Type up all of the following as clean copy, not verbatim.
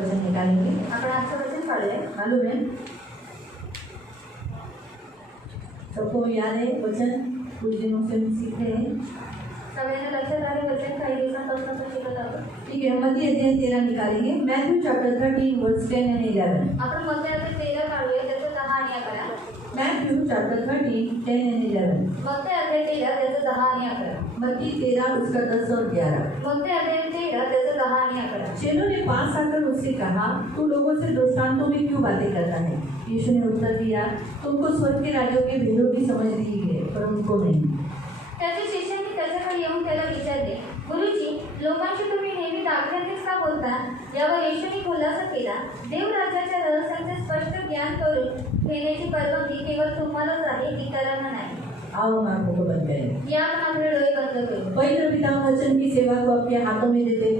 वचन निकालेंगे। आपण आजचं वचन काढूया। मालूम है सबको याद है वचन, कुछ दिनों से हम सीख रहे हैं। सगळ्यांना लक्षात आले वचन काही दिवसांपासून आपण शिकत आहोत। ठीक है, मत्ती अध्याय 13 निकालेंगे। मैथ्यू चैप्टर 13 वर्स 10 and 11। आपण मत्ती अध्याय 13 काढूया, त्याचं 10 आणि 11। Matthew chapter 13 10 and 11। मत्ती अध्याय 13 त्याचं 10 आणि 11। मत्ती 13 उसका 10 और 11। मत्ती अध्याय 13 त्याचं 10 आणि 11। चेलों ने पास आकर उससे कहा, तू लोगों से दृष्टांतों में क्यों बातें करता है? यीशु ने उत्तर दिया, तुमको स्वर्ग के राज्यों के भेदों की समझ दी है, पर उनको नहीं। त्याचे शिष्यांनी त्याच्याकडे येऊन त्याला विचारले, गुरुजी, लोकांशी तुम्ही नेहमी दाखवण्यास का बोलता? यावर येशूने खुलासा केला, देव राज्याच्या रहस्यांचे स्पष्ट ज्ञान करून घेण्याची परवानगी केवळ तुम्हालाच आहे, इतरांना नाही। आओ हम आंखों को बंद करें। या आपण आपले डोळे बंद करू। पवित्र पिता वचन की सेवा को आपके हाथों में देते।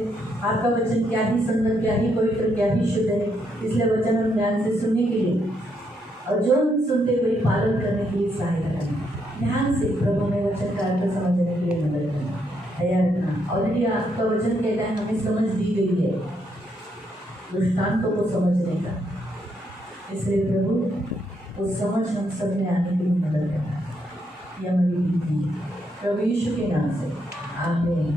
आपका वचन क्या ही सुंदर, क्या ही पवित्र, क्या ही शुद्ध है, इसलिए वचन और ज्ञान से सुनने के लिए और जो हम सुनते हुए पालन करने के लिए सहायता करना। ध्यान से प्रभु में वचन का अर्थ समझने के लिए मदद करना, तैयार रखना। ऑलरेडी आपका वचन कहता है हमें समझ दी गई है दृष्टांतों को समझने का, इसलिए प्रभु वो समझ हम सब में आने के लिए मदद करना। यह हमारी विनती है प्रभु यीशु के नाम से, आमीन।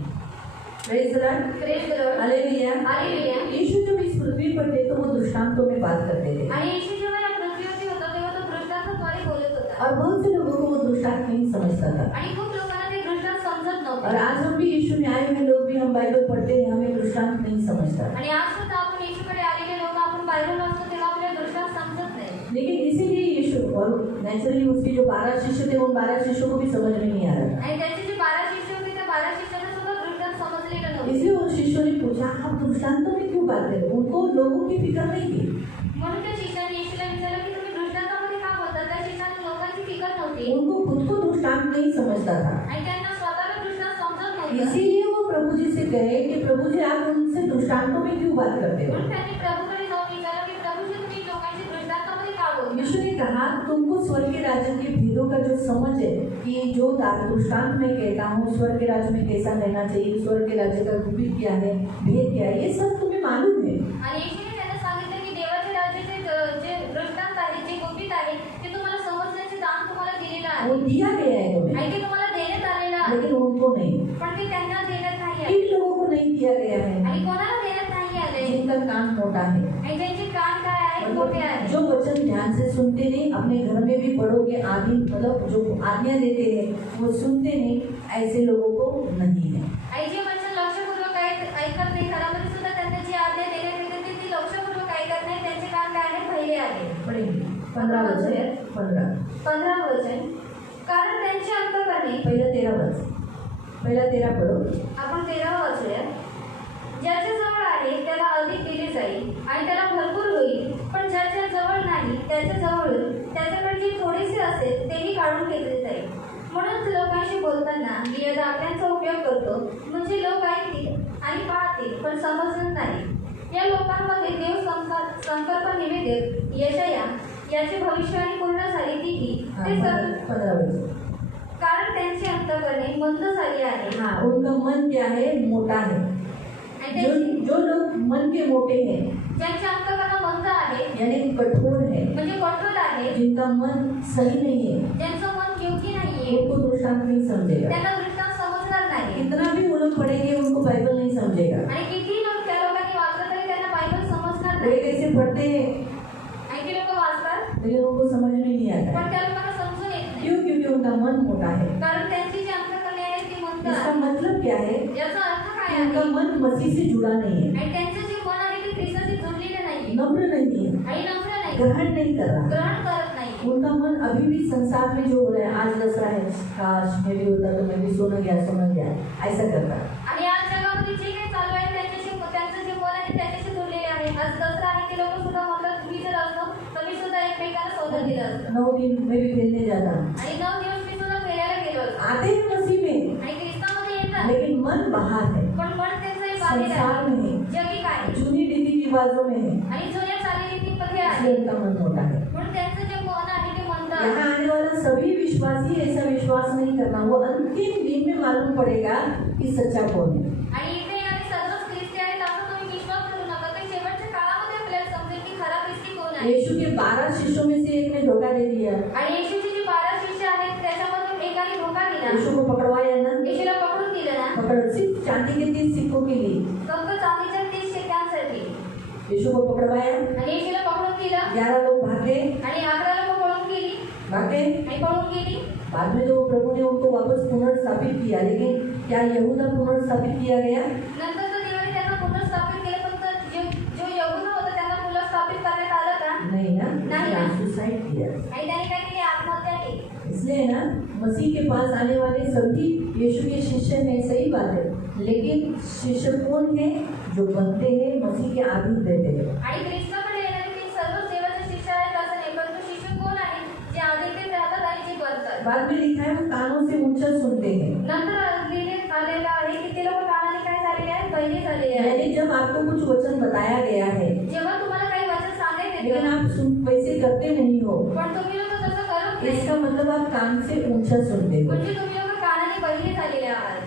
Praise the lord, praise the lord, hallelujah, hallelujah. Yeshu जब इस पृथ्वी पर थे तो वो दृष्टांतों में बात करते थे आणि येशू जेव्हा या पृथ्वीवरती होता तेव्हा तो दृष्टांताद्वारे बोलत होता। और बहुत से लोगों को वो दृष्टांत नहीं समझता था। आणि खूप लोकांना ते दृष्टांत समजत और नव्हते। आज हम भी यीशु में आए हुए लोग भी हम बाइबल पढ़ते हैं, हमें दृष्टांत नहीं समझता। आणि आज सुद्धा आपण येशूकडे आलेले लोक आपण बायबल वाचतो तेव्हा आपल्याला दृष्टांत समजत नाही। लेकिन इसीलिए यीशु और नेचुरली उसके जो 12 शिष्य थे उन 12 शिष्यों को भी समझ में नहीं आ रहा था। आणि त्यांचे जे 12 शिष्य होते त्या 12 शिष्यांना सुद्धा दृष्टांत समजलेलं नव्हतं। इसलिए उन शिष्यों ने पूछा, आप दृष्टांतों में क्यों बात करें? उनको लोगों की फिक्र नहीं थी। म्हणून त्या शिष्याने येशूला विचारलं की तुम्ही दृष्टांतामध्ये का बोलता? त्या शिष्याने लोकांची फिकर नव्हती उनको खुद को दृष्टांत नहीं समझता था। आणि त्यांना स्वतःला दृष्टांत समजत नव्हतं। इसीलिए वो प्रभु जी से कहे कि प्रभु जी आप उनसे दृष्टांतों में क्यों बात करते हो? म्हणून त्यांनी प्रभूकडे जाऊन विचारलं की प्रभूजी तुम्ही लोकांची दृष्टांतामध्ये का बोलता? यीशु ने कहा, तुमको स्वर्ग के राज्य के भेदों का जो समझ है कि जो दृष्टांत में कहता हूँ स्वर्ग के राज्य में कैसा रहना चाहिए, स्वर्ग के राज्य का गुपित क्या है, भेद क्या है, ये सब तुम्हें मालूम है। आणि येशूने त्यांना सांगितलं की देवाच्या राज्याचे जे दृष्टांत आहे, जे गुपित आहे, ते तुम्हाला समजण्याचे दान तुम्हाला दिलेलं आहे वो दिया गया है तुम्हें, आणि ते तुम्हाला देण्यात आलेलं आहे, लेकिन उनको नहीं। पण ते त्यांना देण्यात नाही आले। इन लोगों को नहीं दिया गया है आणि कोणाला देण्यात नाही आले? जिनका कान मोटा है, आणि ज्यांचे कान काय आहे, मोठे आहे। जो वचन ध्यान से सुनते नहीं, अपने घर में भी पढ़ोगे, आदि मतलब जो आज्ञा देते हैं वो सुनते नहीं, ऐसे लोगों को नहीं है। आणि जे वचन लक्षपूर्वक ऐकत नाही, घरामध्ये सुद्धा त्यांना जी आज्ञा देण्यात येते ते ती लक्षपूर्वक ऐकत नाही, त्यांचे कान काय आहे, पहिले आहे। पढ़ेंगे 15 वचन 15 वचन, कारण त्यांचे अंतःकरणे, पहिला 13 पढ़ो। आपण 13 वाचूया। ज्याच्या जवळ आहे त्याला अधिक दिले जाईल आणि त्याला भरपूर होईल, पण ज्याच्या जवळ नाही त्याच्या जवळून त्याच्याकडे जे थोडेसे असेल तेही काढून घेतले जाईल। म्हणून लोकांशी बोलताना मी या दाखल्यांचा उपयोग करतो, म्हणजे लोक ऐकतील आणि पाहतील पण समजणार नाही। या लोकांमध्ये देव संकल्प निवेदक यशाया याची भविष्यवाणी पूर्ण झाली तीही ते कारण त्यांची अंतःकरणे मंद झाली आहे। हाँ, उनका मन क्या है, मोटा है। जो लोग मन के मोटे हैं, ज्यांचे अंतःकरण मंद आहे यानी कठोर है, म्हणजे कठोर आहे, जिनका मन सही नहीं है, ज्यांचं मन योग्य नाहीये, उनको दृष्टांत नहीं समझेगा। त्यांना दृष्टांत समजणार नाही। कितना भी वो लोग पढ़ेंगे उनको बाइबल नहीं समझेगा। आणि किती लोक त्या लोकांनी वाचलं तरी त्यांना बायबल समजणार वे नाही। कैसे पढ़ते हैं, आणि ते लोक वाचतात लेकिन उनको समझ में नहीं आता पण है। त्या लोकांना समजून येत नाही, क्यों? क्योंकि उनका मन मोटा है। कारण त्यांची जी अंतःकरणे आहेत ती मंद इसका आहेत। मतलब क्या है? याचा अर्थ काय उनका आहे? मन मसीह से जुड़ा नहीं है, आणि त्यांचं जे मन आहे ते ख्रिस्ताशी जोडलेलं नाही नम्र नहीं है, आणि नम्र नाही, ग्रहण नहीं कर रहा। ग्रहण करत नाही। उनका मन अभी भी संसार में जो हो रहा है, आज दसरा है, काश मैं भी होता तो मैं भी सोना गया, ऐसा करता। आणि आज जगामध्ये जे काही चालू आहे त्यांचं जे मन आहे त्याच्याशी जोडलेले आहे। आज दसरा आहे ते लोक सुद्धा म्हणतात तुम्ही जर असतो तर मी सुद्धा एकमेकांना सौदा दिला असतं 9 दिन मैं भी खेलने जाता, आणि 9 दिवस मी सुद्धा फिरायला गेलो असतो। आते हैं मसीह में, आणि ख्रिस्तामध्ये येतात लेकिन मन बाहर है, पण मन त्यांचं हे बाहेर संसार आहे, में है, जगिक आहे जूनी रीति रिवाजों में है, आणि जुन्या चालीरीतीमध्ये आहे। इसलिए उनका मन मोटा है। म्हणून त्यांचं जे मन आहे ते मंद आहे। यहाँ आने वाला सभी विश्वासी ऐसा विश्वास नहीं करना, वो अंतिम दिन में मालूम पड़ेगा कि सच्चा कौन है। आणि इथे येणारे सर्वच ख्रिस्ती आहेत असं तुम्ही विश्वास करू नका, ते शेवटच्या काळामध्ये नाही. यीशु के 12 शिष्यों में से एक ने धोखा दे दिया। आणि येशूचे जे 12 शिष्य आहेत त्याच्यामधून एकाने धोका दिला. यीशु को पकड़वाया ना, येशूला पकडून दिलं ना, पकड़ सिर्फ चांदी के 30 सिक्कों के लिए फक्त चांदीच्या 30 शेकांसाठी. यीशु को पकड़वाया। आणि येशूला पकडून दिलं 11 लोग भागे आणि 11 लोक पळून गेली भागे। आणि पळून गेली. बाद में जो प्रभु ने उनको वापस पुनर्स्थापित किया, लेकिन क्या यहूदा पुनर्स्थापित किया गया? नंतर तर देवाने त्यांना पुनर्स्थापित केलं, फक्त जो यहूदा होता त्यांना पुनर्स्थापित करण्यात आलं का? नहीं ना, नहीं ना। सुसाइड किया। आणि त्याने काय केली? आत्महत्या केली. इसलिए ना मसीह के पास आने वाले सभी यीशु के शिष्य हैं, सही बात है, लेकिन शिष्य कौन है? जो बनते हैं मसीह के आधीन रहते हैं। आणि ख्रिस्ताकडे येणारे ते सर्व देवाचे शिष्य आहेत असं नाही, परंतु शिष्य कोण आहेत? जे आधीन राहतात आणि जे बनतात. बाद में लिखा है वो कानों से ऊंचा सुनते हैं। नंतर लिहिण्यात आलेलं आहे की ते लोक कानाने काय झालेले आहेत? बहिरे झालेले आहेत. यानी जब आपको कुछ वचन बताया गया है, जेव्हा तुम्हाला काही वचन सांगायचे लेकिन आप वैसे करते नहीं हो, पण तुम्ही लोक तसं करत नाही, इसका मतलब आप कान से ऊंचा सुनते हो। म्हणजे तुम्ही लोक कानाने बहिरे झालेले आहात.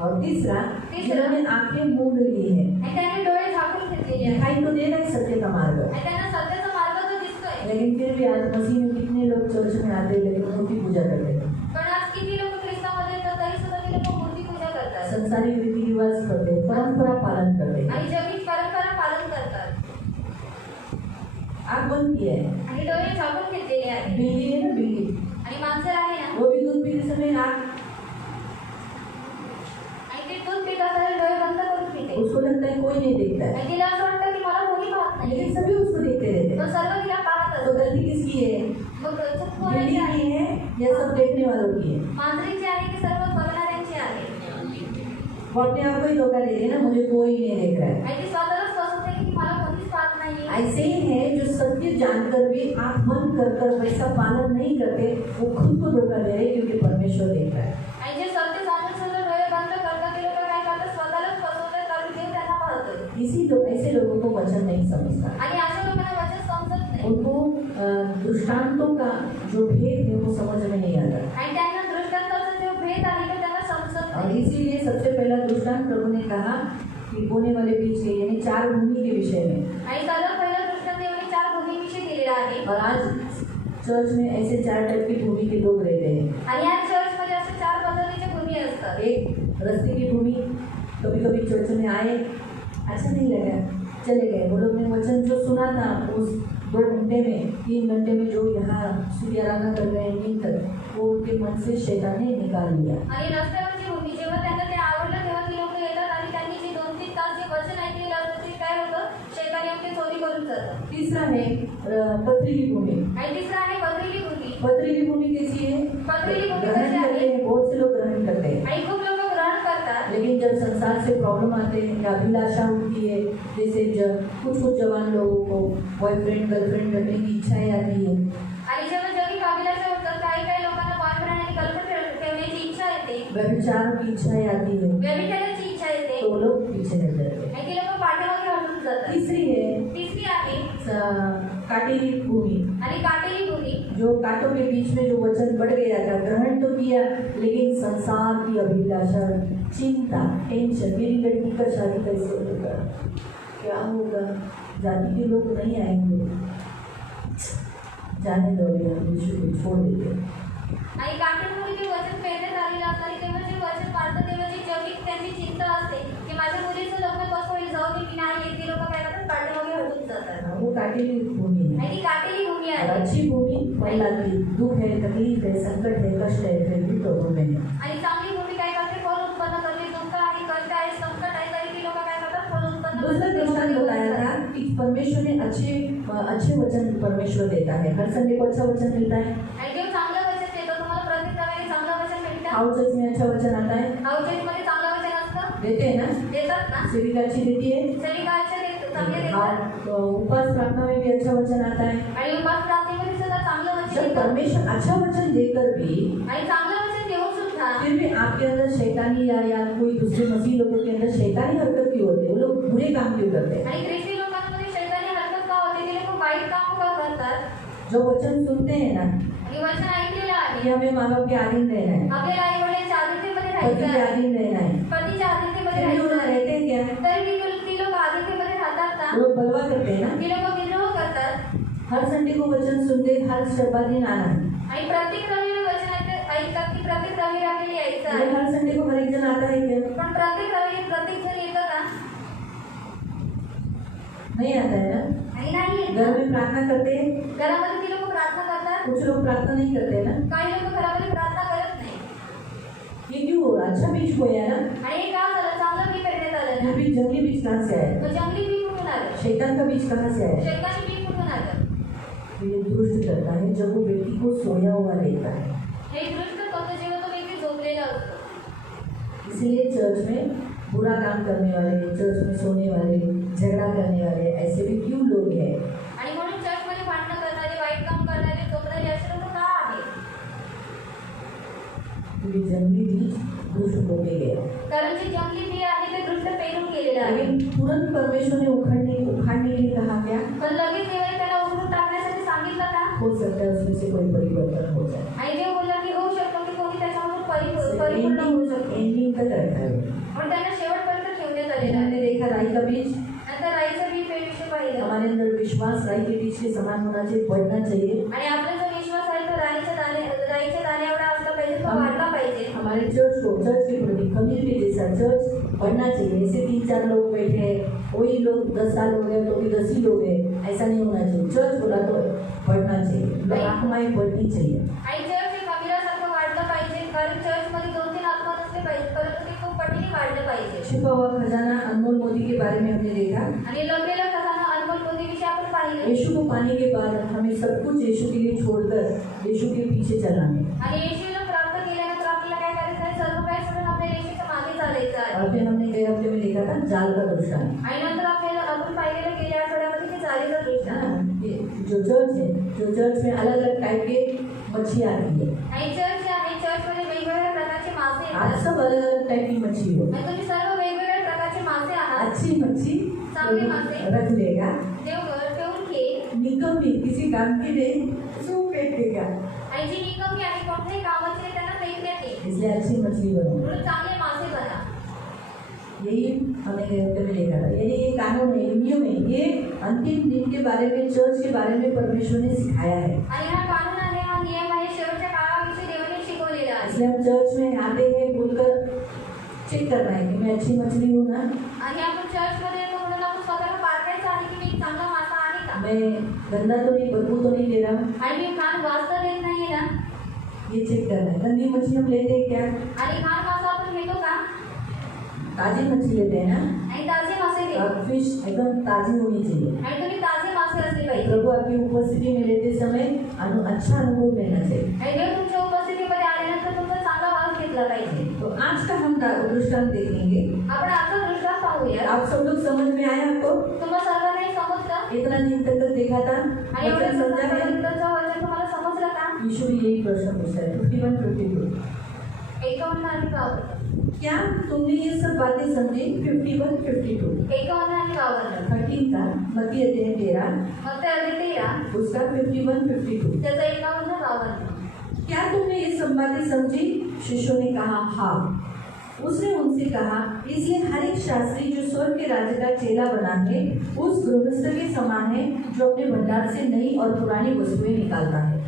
और तीसरा, जिन्होंने आंखें मूंद ली है, आणि त्यांनी डोळे झाकून घेतलेले आहेत. दिखाई तो दे रहा है सत्य का मार्ग, आणि त्यांना सत्याचा मार्ग तो दिसतोय. लेकिन फिर भी आज मसीह में कितने लोग चर्च में आते हैं लेकिन मूर्ति पूजा करते हैं, पण आज किती लोक ख्रिस्तामध्ये येतात तरी सुद्धा ते लोक मूर्ती पूजा करतात संसारिक रीति रिवाज करते हैं, परंपरा पालन करते हैं। आणि जगीत परंपरा पालन करतात. आग बंद किया है, आणि डोळे झाकून घेतलेले आहेत. बिल्ली है ना बिल्ली, आणि मांजर आहे ना, वो भी दूध पीते समय आग, आणि ते दूध पित असताना डोळे बंद करून पिते. उसको लगता है कोई नहीं देखता है, आणि तिला असं वाटतं की मला कोणी पाहत नाही, लेकिन सभी उसको देखते रहते हैं। पण सर्व तिला पाहत तो असतात. गलती किसकी है? मग चूक बिल्ली कोणाची आहे? की है या सब देखने वालों की है? मांजरीची आहे की सर्व बघणाऱ्यांची आहे? वो अपने आप को ही धोखा दे रहे हैं ना, मुझे कोई नहीं देख रहा है। आणि ती स्वतःलाच फसवते की मला कोणीच पाहत नाही. ऐसे ही है जो सत्य जानकर भी आंख बंद कर कर वैसा पालन नहीं करते, वो खुद को धोखा दे रहे हैं, क्योंकि परमेश्वर देख रहा है। आणि जे सत्य जाणून सुद्धा डोळे बंद करतात ते लोक काय करतात? स्वतःलाच फसवतात, कारण देव त्यांना पाहतोय. ऐसे लोगों को वचन नहीं समझता, आणि अशा लोकांना वचन समजत नाही. उनको दृष्टांतों का जो भेद है वो समझ में नहीं आता। आणि त्यांना दृष्टांताचा जो भेद आहे तो त्यांना समजत और नाही. इसीलिए सबसे पहला दृष्टांत प्रभु ने कहा कि बोने वाले बीज के, यानी चार भूमि के विषय में। आणि सर्वात पहिला दृष्टांत देवाने 4 भूमीविषयी दिलेला आहे. और आज चर्च में ऐसे 4 टाइप की भूमि के लोग रहते हैं। आणि या चर्चमध्ये असे 4 पद्धतीचे भूमी असतात. एक रस्ते की भूमि, कभी कभी चर्च में आए, अच्छा नहीं लगा, चले गए। वो लोग ने वचन जो सुना था उस 2 घंटे में 3 घंटे में जो यहाँ सूर्याराधना कर रहे हैं नींद तक, वो उनके मन से शैतान ने निकाल लिया। आणि रस्त्यावरची भूमी, जेव्हा त्यांना ते आवडलं तेव्हा ती लोक येतात आणि त्यांनी जे 2-3 तास जे वचन ऐकलेलं असतं ते काय होतं? शैतान येऊन ते चोरी करून जातं. तीसरा है पथरीली भूमि। आणि तिसरा आहे पथरीली भूमी. पथरीली भूमि कैसी है? पथरीली भूमी ग्रहण कशी करते आहे? हैं, बहुत से लोग ग्रहण करते हैं, आणि खूप लोक ग्रहण करतात. लेकिन जब संसार से प्रॉब्लम आते हैं या अभिलाषा होती है, जैसे कुछ जवान लोगों को बॉयफ्रेंड गर्लफ्रेंड करने की इच्छाएं आती है, आणि जेव्हा जगी अभिलाषा होतात, काही लोकांना बॉयफ्रेंड आणि गर्लफ्रेंड ठेवण्याची इच्छा येते, व्यभिचार की इच्छाएं आती है, व्यभिचाराची इच्छा येते, तो वो लोग पीछे हट जाते हैं। आणि ती लोक पाठीमागे हटून जातात. तीसरी है तिसरी आहे काटेरी भूमि, आणि काटेरी भूमी, जो कांटों के बीच में जो वचन बढ़ गया था, ग्रहण तो किया लेकिन संसार की अभिलाषा, चिंता, टेंशन, मेरी लड़की का शादी कैसे होगा, क्या होगा, जाति के लोग नहीं आएंगे, जाने दो यार, यीशु को छोड़ देते। आणि काटेरी जे वचन पेरण्यात आलेलं असतं आणि तेव्हा जे वचन पाळतात तेव्हा जी जगीत त्यांची चिंता असते की माझ्या मुलीचं लग्न कसं होईल, जाऊ दे, मी नाही येत, ते लोक काय करतात? पाठीमागे हटून जातात. वो काटेरी भूमि है। आणि ती काटेरी भूमी और आहे. अच्छी भूमि फल लाती, दुख है, तकलीफ है, संकट है, कष्ट है, फिर भी प्रभु में है। आणि चांगली भूमी काय करते? फळ उत्पन्न करते. दुःख आहे, कष्ट आहे, संकट आहे, तरी ती लोक काय करतात? फळ उत्पन्न दूसरा दृष्टांत बताया था कि परमेश्वर ने अच्छे वचन परमेश्वर देता है, हर संडे को अच्छा वचन मिलता है। आणि देव चांगलं वचन देतो. तुम्हाला प्रत्येक वेळी चांगलं वचन भेटतं. हाउस चर्च में अच्छा वचन आता है, मध्ये चांगलं वचन असतं. देते हैं ना, देतात ना. सेविका अच्छी देती है, सेविकाचे चांगले देतात. और उपास प्रार्थना में भी अच्छा वचन आता है। आणि उपास प्रार्थनेमध्ये सुद्धा चांगलं वचन जब देतात. परमेश्वर अच्छा वचन देकर भी आणि चांगलं वचन देऊन सुद्धा फिर भी आपके अंदर शैतानी या कोई दूसरे मसीह लोगों के अंदर शैतानी हरकत क्यों होती है, वो लोग बुरे काम क्यों करते हैं? आणि ख्रिस्ती लोकांमध्ये शैतानी हरकत का होते? ते लोक वाईट काम का करतात? जो वचन सुनते हैं ना आणि वचन ऐकलेलं आहे, कि हमें माँ बाप के अधीन रहना है, आपल्याला आई वडिलांच्या आधीनतेमध्ये पति राहायचं के आहे, अधीन रहना है, पतीच्या आधीनतेमध्ये फिर भी वो राहायचं लोग आहे. रहते हैं क्या? तरी ती लोक आधीनतेमध्ये राहतात का? लोग बलवा करते हैं ना, ती लोक विद्रोह करतात हर संडे को वचन सुनते, हर शब्दात दिन आना है। आणि प्रत्येक रविवारी वचन ऐकतात की प्रत्येक रविवारी आपल्याला यायचं आहे. लेकिन हर संडे को हर एक जन आता है क्या? पण प्रत्येक रविवारी प्रत्येक जण येतं का? नहीं आता है ना। आणि नाही येत. घर में प्रार्थना करते हैं, घरामध्ये ती लोक प्रार्थना करतात, कुछ लोग प्रार्थना नहीं करते ना। काही लोक घरामध्ये प्रार्थना करत नाही. ये क्यों हो रहा? अच्छा बीज बोया ना, आणि हे का झालं? चांगलं बी पेरण्यात आलं ये ना. बीज जंगली बीज कहाँ से आया? मग जंगली बी कुठून आलं? शैतान का बीज कहाँ से आया? शैतानी बी कुठून आलं? तो ये दुष्ट करता है जब वो व्यक्ति को सोया हुआ लेता है। हे दृष्ट करतो जेव्हा तो व्यक्ती झोपलेला असतो. इसलिए चर्च में बुरा काम करने वाले, चर्च में सोने वाले, झगड़ा करने वाले ऐसे भी क्यों लोग हैं? आणि म्हणून चर्चमध्ये भांडणं करणारे, वाईट काम करणारे, झोपणारे असे लोक का आहेत? क्योंकि जंगली बीज दुष्ट बोले गया, कारण जे जंगली बी आहे ते दृष्ट पेरून गेलेलं आहे. लेकिन तुरंत परमेश्वर ने उखाड़ने के लिए कहा क्या? पण लगेच देवाने त्याला उघडून टाकण्यासाठी सांगितलं का? हो सकता है उसमें से कोई परिवर्तन हो जाए। आणि देव बोलला की होऊ शकतो की कोणी त्याच्यामधून परिपूर्ण होऊ शकतो. एंडिंग तक रखा है। पण त्यांना शेवटपर्यंत ठेवण्यात आलेलं आहे. हमने देखा राई का बीज, नंतर राईचं बी विषय पाहिलं. हमारे अंदर विश्वास राई के बीज के समान होना चाहिए, बढ़ना चाहिए। आणि आपला जो विश्वास आहे तो राईच्या दाणे एवढा असला पाहिजे, तो वाढला पाहिजे. हमारे चर्च के प्रति कम्युनिटी जैसा चर्च बढ़ना चाहिए। ऐसे 3-4 लोग बैठे हैं, वही लोग 10 साल हो गए तो भी 10 ही लोग हैं, ऐसा नहीं होना चाहिए। चर्च बोला तो बढ़ना चाहिए, आत्माएं बढ़नी चाहिए। आणि चर्च हे कबीरासारखं वाढलं पाहिजे, कारण चर्चमध्ये 2-3 आत्मा नसले पाहिजे, परंतु ते खूप पटीने वाढलं पाहिजे. छुपा हुआ खजाना अनमोल मोती के बारे में हमने देखा। आणि लपलेला खजाना अनमोल मोतीविषयी आपण पाहिले. यीशु को पाने के बाद हमें सब कुछ यीशु के लिए छोड़कर यीशु के पीछे चलना है। आणि येशूला प्राप्त केल्यानंतर आपल्याला काय करायचं आहे? सर्व काही सोडून आपल्याला येशूच्या मागे चालायचं आहे. और फिर हमने गए हफ्ते में देखा था जाल का दृष्टांत। आणि नंतर आपल्याला आपण पाहिलेलं गेल्या आठवड्यामध्ये ते जाळीचं दृष्टांत. ये जो चर्च में अलग अलग टाइप के मच्छी आती है। आणि चर्च जे आहे, चर्चमध्ये वेगवेगळ्या प्रकारचे मासे आप येतात. सब अलग अलग टाइप की मच्छी हो। आणि तुम्ही सर्व वेगवेगळ्या प्रकारचे मासे आहात. अच्छी मच्छी चांगली मासे रख लेगा, देव ठेवून घे. निकम्मी किसी काम की नहीं उसको फेंक देगा। आणि जी निकमी आहे, कोणत्याही कामाची नाही, त्यांना फेकण्यात येईल. इसलिए अच्छी मछली बनो। म्हणून चांगले मासे बना. यही हमने गए हफ्ते में देखा था। यानी ये कानून है, नियम है, ये अंतिम दिन के बारे में, चर्च के बारे में परमेश्वर ने सिखाया है। आणि हा कानून आहे, हा नियम आहे, शेवटच्या काळाविषयी देवाने शिकवलेला आहे. इसलिए हम चर्च में आते हैं बोलकर चेक करना है कि मैं अच्छी मछली हूँ ना, आणि आपण चर्चमध्ये येतो म्हणून आपण स्वतःला पारखायचं आहे की मी एक चांगला मासा आहे का? मैं गंदा तो नहीं, बदबू तो नहीं दे रहा हूँ, आणि मी घाण वास तर देत नाहीये ना? ये चेक करना है। गंदी मछली हम लेते हैं क्या? आणि घाण मासा आपण घेतो का? ताजी मछली लेते हैं ना, आणि ताजे मासे घेतो. और फिश एकदम ताजी होनी चाहिए। आणि तुम्ही ताजे मासे असले पाहिजे. प्रभु आपकी उपस्थिति में लेते समय अच्छा अनुभव लेना चाहिए। आणि देव तुमच्या उपस्थितीमध्ये आल्यानंतर तुमचा चांगला वास घेतला पाहिजे. तो आज का हम दृष्टांत देखेंगे। आपण आजचा दृष्टांत पाहूया. आप सब लोग समझ में आया आपको? तुम्हाला सर्वांना हे समजलं? इतना दिन तक देखा था, आणि एवढं वचन समझा है? समजापर्यंतचं वचन तुम्हाला समजलं का? यीशु भी यही प्रश्न पूछा है 51-52। 51 आणि 52. क्या तुमने ये सब बातें समझी? 51-52 51 आणि 52. 13 का मत्ती अध्याय 13 मग ते अधिक 13 उसका 51-52। त्याचा 51-52. क्या तुमने ये सब बातें समझी? शिष्यों ने कहा हाँ। उसने उनसे कहा, इसलिए हर एक शास्त्री जो स्वर्ग के राज्य का चेला बना है उस गृहस्थ के समान है जो अपने भंडार से नई और पुरानी वस्तुएं निकालता है।